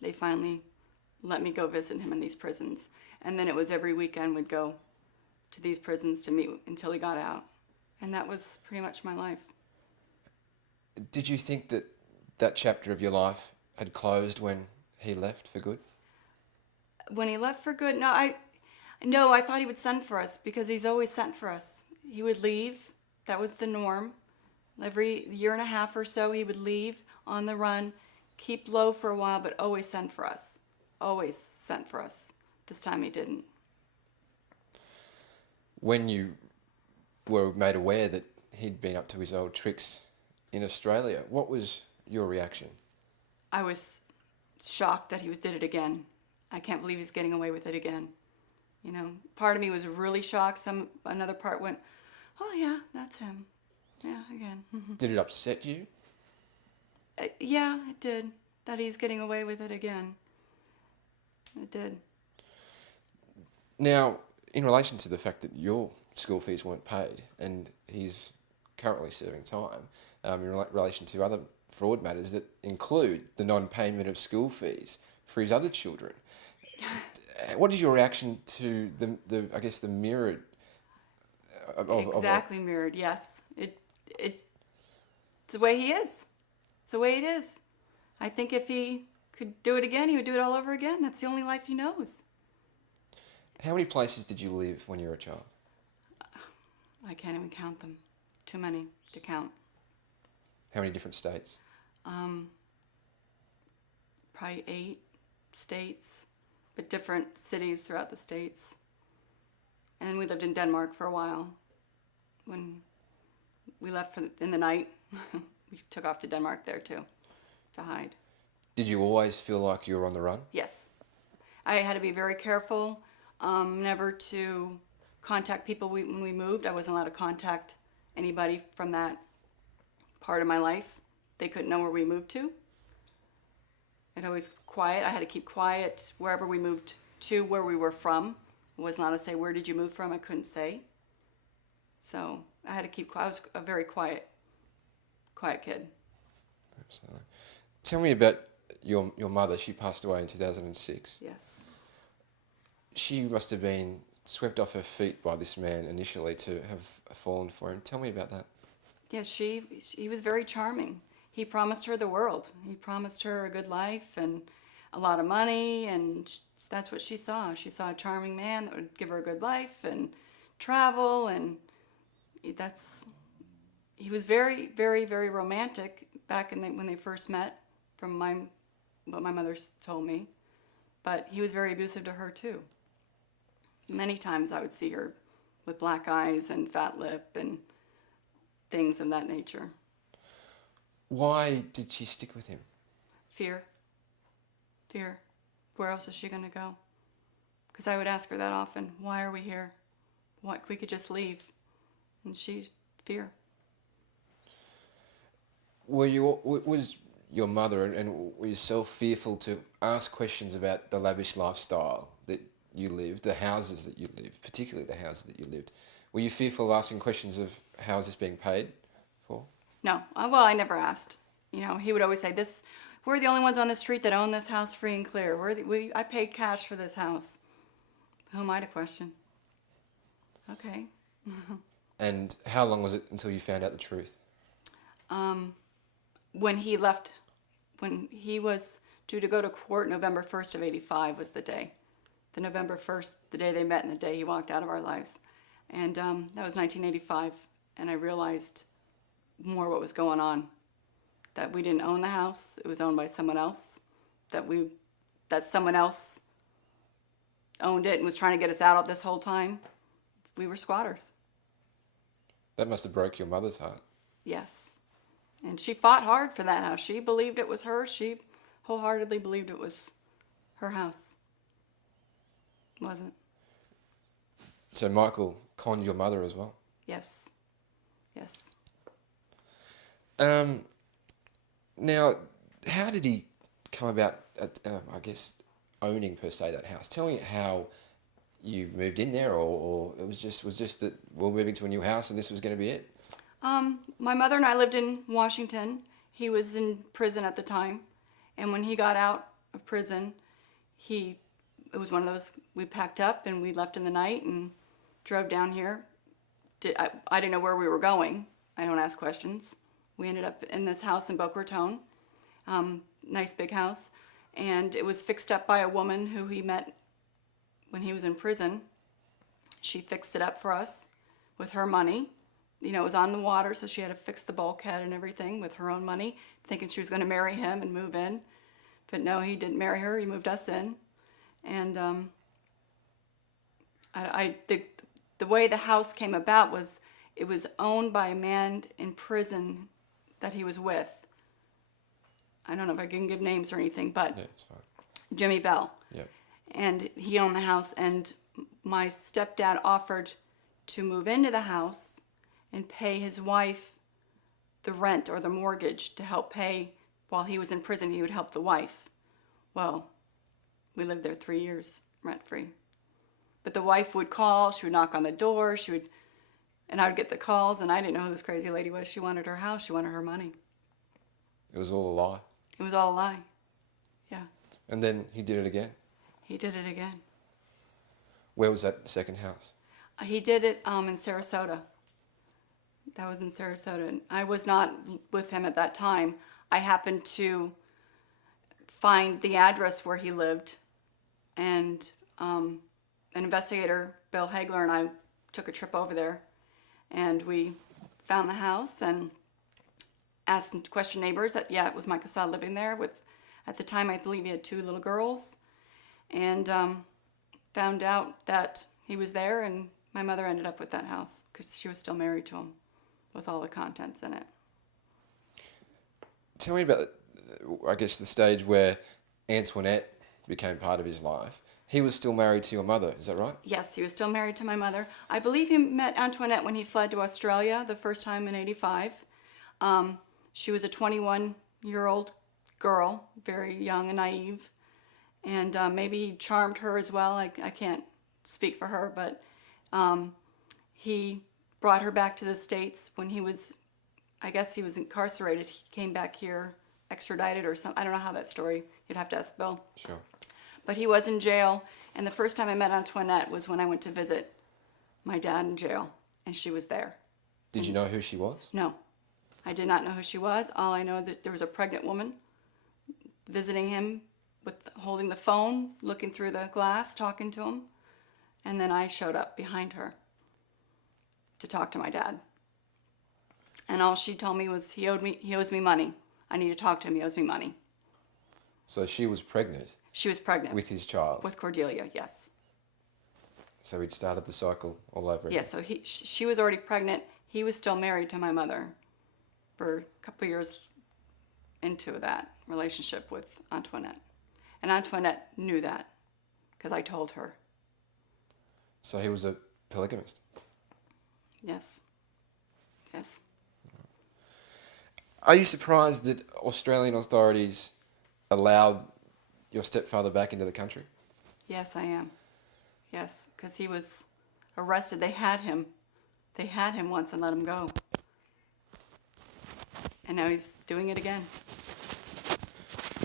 They finally let me go visit him in these prisons. And then it was every weekend we'd go to these prisons to meet until he got out. And that was pretty much my life. Did you think that that chapter of your life had closed when he left for good? When he left for good, no, I thought he would send for us because he's always sent for us. He would leave. That was the norm. Every year and a half or so, he would leave on the run, keep low for a while, but always send for us. Always sent for us. This time he didn't. When you were made aware that he'd been up to his old tricks in Australia, what was your reaction? I was shocked that he did it again. I can't believe he's getting away with it again. Part of me was really shocked. Another part went, oh yeah, that's him. Yeah, again. Did it upset you? Yeah, it did. That he's getting away with it again. It did. Now, in relation to the fact that your school fees weren't paid and he's currently serving time, in relation to other fraud matters that include the non-payment of school fees for his other children, what is your reaction to the mirrored? Exactly mirrored. Yes, it's the way he is. It's the way it is. I think if he could do it again, he would do it all over again. That's the only life he knows. How many places did you live when you were a child? I can't even count them. Too many to count. How many different states? Probably 8 states, but different cities throughout the states. And then we lived in Denmark for a while. When we left in the night, we took off to Denmark there too, to hide. Did you always feel like you were on the run? Yes. I had to be very careful, never to contact people when we moved. I wasn't allowed to contact anybody from that part of my life. They couldn't know where we moved to. And always quiet. I had to keep quiet wherever we moved to, where we were from. I wasn't allowed to say, where did you move from? I couldn't say. So I had to keep quiet. I was a very quiet kid. Absolutely. Tell me about your mother. She passed away in 2006. Yes. She must have been swept off her feet by this man initially to have fallen for him. Tell me about that. Yes, he was very charming. He promised her the world. He promised her a good life and a lot of money, and that's what she saw. She saw a charming man that would give her a good life and travel, and he was very, very, very romantic back when they first met, from what my mother told me. But he was very abusive to her too. Many times I would see her with black eyes and fat lip and things of that nature. Why did she stick with him? Fear. Fear. Where else is she going to go? Because I would ask her that often, why are we here? We could just leave. And fear. Was your mother and were yourself fearful to ask questions about the lavish lifestyle that you lived, the houses that you lived, particularly the houses that you lived? Were you fearful of asking questions of how is this being paid for? No, well, I never asked. You know, he would always say, we're the only ones on the street that own this house free and clear. I paid cash for this house. Who am I to question? Okay. And how long was it until you found out the truth? When he left, when he was due to go to court, November 1st of 85 was the day. The November 1st, the day they met and the day he walked out of our lives. And that was 1985, and I realized more what was going on. That we didn't own the house, it was owned by someone else. That someone else owned it and was trying to get us out of this whole time. We were squatters. That must have broke your mother's heart. Yes. And she fought hard for that house. She believed it was hers. She wholeheartedly believed it was her house. It wasn't. So Michael conned your mother as well? Yes. Yes. Now, how did he come about, I guess, owning, per se, that house? Tell me how you moved in there, or it was just that we're moving to a new house and this was going to be it? My mother and I lived in Washington. He was in prison at the time. And when he got out of prison, it was one of those, we packed up and we left in the night and drove down here. I didn't know where we were going. I don't ask questions. We ended up in this house in Boca Raton, nice big house. And it was fixed up by a woman who he met when he was in prison. She fixed it up for us with her money. You know, it was on the water, so she had to fix the bulkhead and everything with her own money, thinking she was going to marry him and move in. But no, he didn't marry her. He moved us in. And the way the house came about was it was owned by a man in prison that he was with. I don't know if I can give names or anything, but Yeah, it's fine. Jimmy Bell. Yeah. And he owned the house, and my stepdad offered to move into the house and pay his wife the rent or the mortgage to help pay while he was in prison. He would help the wife. Well, we lived there 3 years rent-free. But the wife would call, she would knock on the door, and I would get the calls, and I didn't know who this crazy lady was. She wanted her house, she wanted her money. It was all a lie. It was all a lie. Yeah. And then he did it again. He did it again. Where was that second house? He did it in Sarasota. That was in Sarasota. And I was not with him at that time. I happened to find the address where he lived, and an investigator, Bill Hagler, and I took a trip over there, and we found the house and questioned neighbors that, yeah, it was Mike Assad living there with, at the time, I believe he had 2 little girls, and found out that he was there, and my mother ended up with that house because she was still married to him with all the contents in it. Tell me about, I guess, the stage where Antoinette became part of his life. He was still married to your mother, is that right? Yes, he was still married to my mother. I believe he met Antoinette when he fled to Australia the first time in '85. She was a 21-year-old girl, very young and naive, and maybe he charmed her as well. I can't speak for her, but he brought her back to the States when he was, I guess he was incarcerated. He came back here, extradited or something. I don't know how that story, you'd have to ask Bill. Sure. But he was in jail, and the first time I met Antoinette was when I went to visit my dad in jail, and she was there. Did you know who she was? No, I did not know who she was. All I know that there was a pregnant woman visiting him, holding the phone, looking through the glass, talking to him, and then I showed up behind her to talk to my dad. And all she told me was, he owes me money. I need to talk to him, he owes me money. So she was pregnant? She was pregnant. With his child? With Cordelia, yes. So he'd started the cycle all over again? Yeah, so she was already pregnant. He was still married to my mother for a couple years into that relationship with Antoinette. And Antoinette knew that because I told her. So he was a polygamist? Yes. Yes. Are you surprised that Australian authorities allowed your stepfather back into the country? Yes, I am. Yes, because he was arrested. They had him. They had him once and let him go. And now he's doing it again.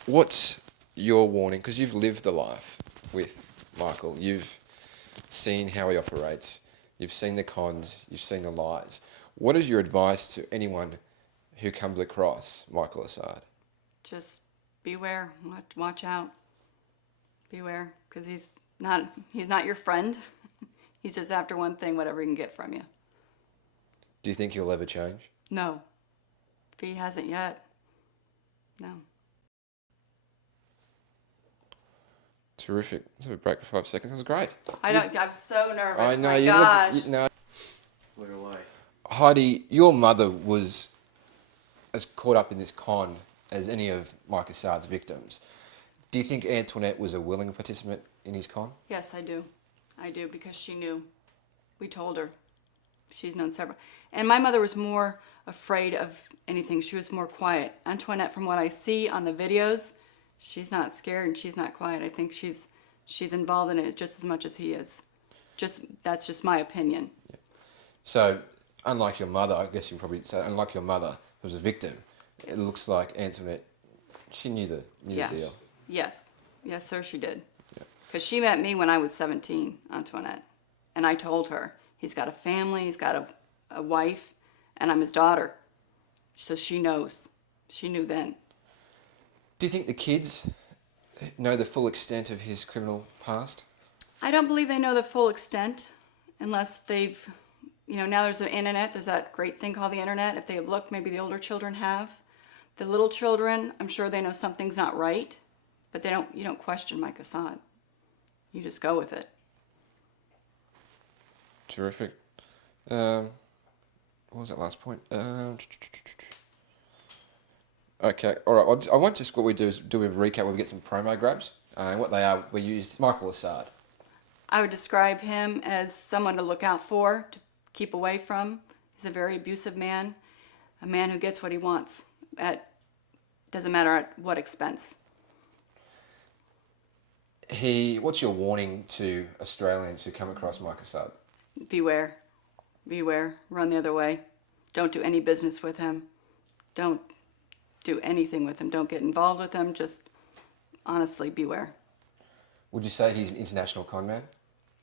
What's your warning? Because you've lived the life with Michael. You've seen how he operates. You've seen the cons. You've seen the lies. What is your advice to anyone who comes across Michael Assad? Just beware. Watch out. Beware, because he's not your friend. He's just after one thing, whatever he can get from you. Do you think he'll ever change? No. If he hasn't yet, no. Terrific. Let's have a break for 5 seconds. That was great. I'm so nervous. I know. My You gosh. look. No. We're away. Heidi, your mother was as caught up in this con as any of Mike Assad's victims. Do you think Antoinette was a willing participant in his con? Yes, I do. I do, because she knew. We told her. She's known several. And my mother was more afraid of anything. She was more quiet. Antoinette, from what I see on the videos, she's not scared and she's not quiet. I think she's involved in it just as much as he is. That's just my opinion. Yeah. So, unlike your mother, I guess you can probably say, unlike your mother, who was a victim, Yes. it looks like Antoinette, she knew the deal. Yes. Yes, sir, she did. Yeah. Because she met me when I was 17, Antoinette. And I told her, he's got a family, he's got a wife, and I'm his daughter. So she knows. She knew then. Do you think the kids know the full extent of his criminal past? I don't believe they know the full extent unless they've, now there's the internet, there's that great thing called the internet. If they have looked, maybe the older children have. The little children, I'm sure they know something's not right, but you don't question Mike Assad. You just go with it. Terrific. What was that last point? Okay, all right. I want what we do is do a recap where we get some promo grabs. What they are, we used Michael Assad. I would describe him as someone to look out for, to keep away from. He's a very abusive man, a man who gets what he wants doesn't matter at what expense. What's your warning to Australians who come across Mike Assad? Beware. Beware. Run the other way. Don't do any business with him. Don't do anything with him. Don't get involved with him. Just honestly, beware. Would you say he's an international con man?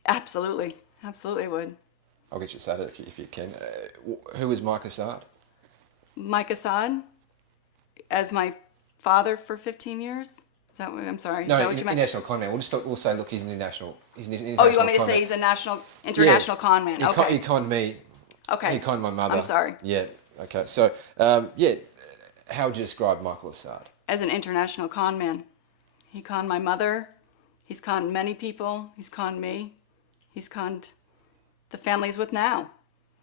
Absolutely. Absolutely would. I'll get you to say that if you can. Who is Mike Assad? Mike Assad, as my father for 15 years? Is that what, I'm sorry. No, is that what you meant? international con man. We'll say, look, he's an international. Oh, you want me to say he's a international con man? Okay. He conned me. Okay. He conned my mother. I'm sorry. Yeah. Okay. So, how would you describe Michael Assad? As an international con man. He conned my mother. He's conned many people. He's conned me. He's conned the family he's with now.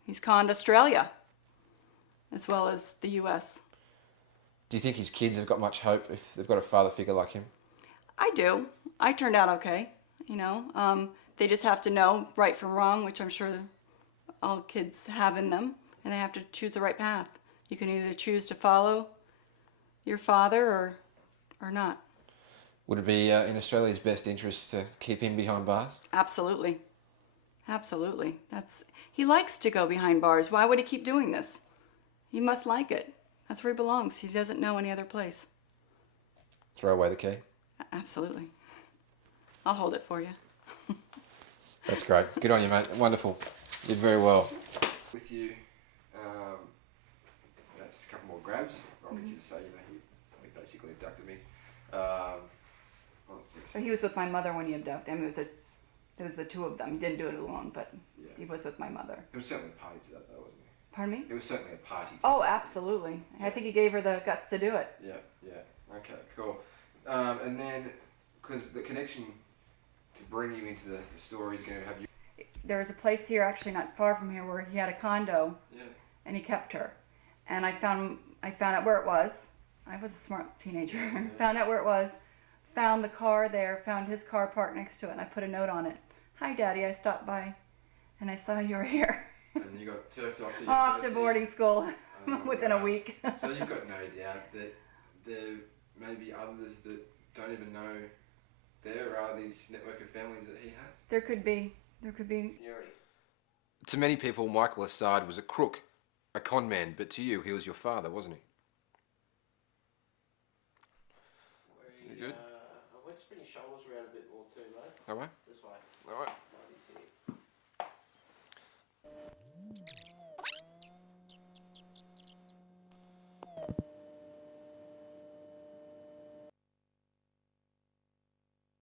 He's conned Australia, as well as the U.S. Do you think his kids have got much hope if they've got a father figure like him? I do. I turned out okay, They just have to know right from wrong, which I'm sure all kids have in them, and they have to choose the right path. You can either choose to follow your father or not. Would it be in Australia's best interest to keep him behind bars? Absolutely. Absolutely. He likes to go behind bars. Why would he keep doing this? He must like it. That's where he belongs. He doesn't know any other place. Throw away the key? Absolutely. I'll hold it for you. That's great. Good on you, mate. Wonderful. You did very well. With you, that's a couple more grabs. I'll get you to say, he basically abducted me. He was with my mother when he abducted him. It was the two of them. He didn't do it alone, but he was with my mother. It was certainly a party to that, though, wasn't it? Pardon me? It was certainly a party to Oh, that. absolutely. I think he gave her the guts to do it. Yeah. Okay, cool. And then, because the connection to bring you into the story is going to have you... There was a place here, actually not far from here, where he had a condo, Yeah. and he kept her. And I found out where it was. I was a smart teenager. Found out where it was. Found the car there. Found his car parked next to it, and I put a note on it. Hi, Daddy. I stopped by, and I saw you were here. And you got turfed off to Off to university. boarding school. within a week. So you've got no doubt that there may be others that don't even know there are these network of families that he has? There could be. There could be. To many people, Michael Assad was a crook, a con man, but to you, he was your father, wasn't he? You good? I went to spin your shoulders around a bit more too, mate. All right. This way. All right. Like this here.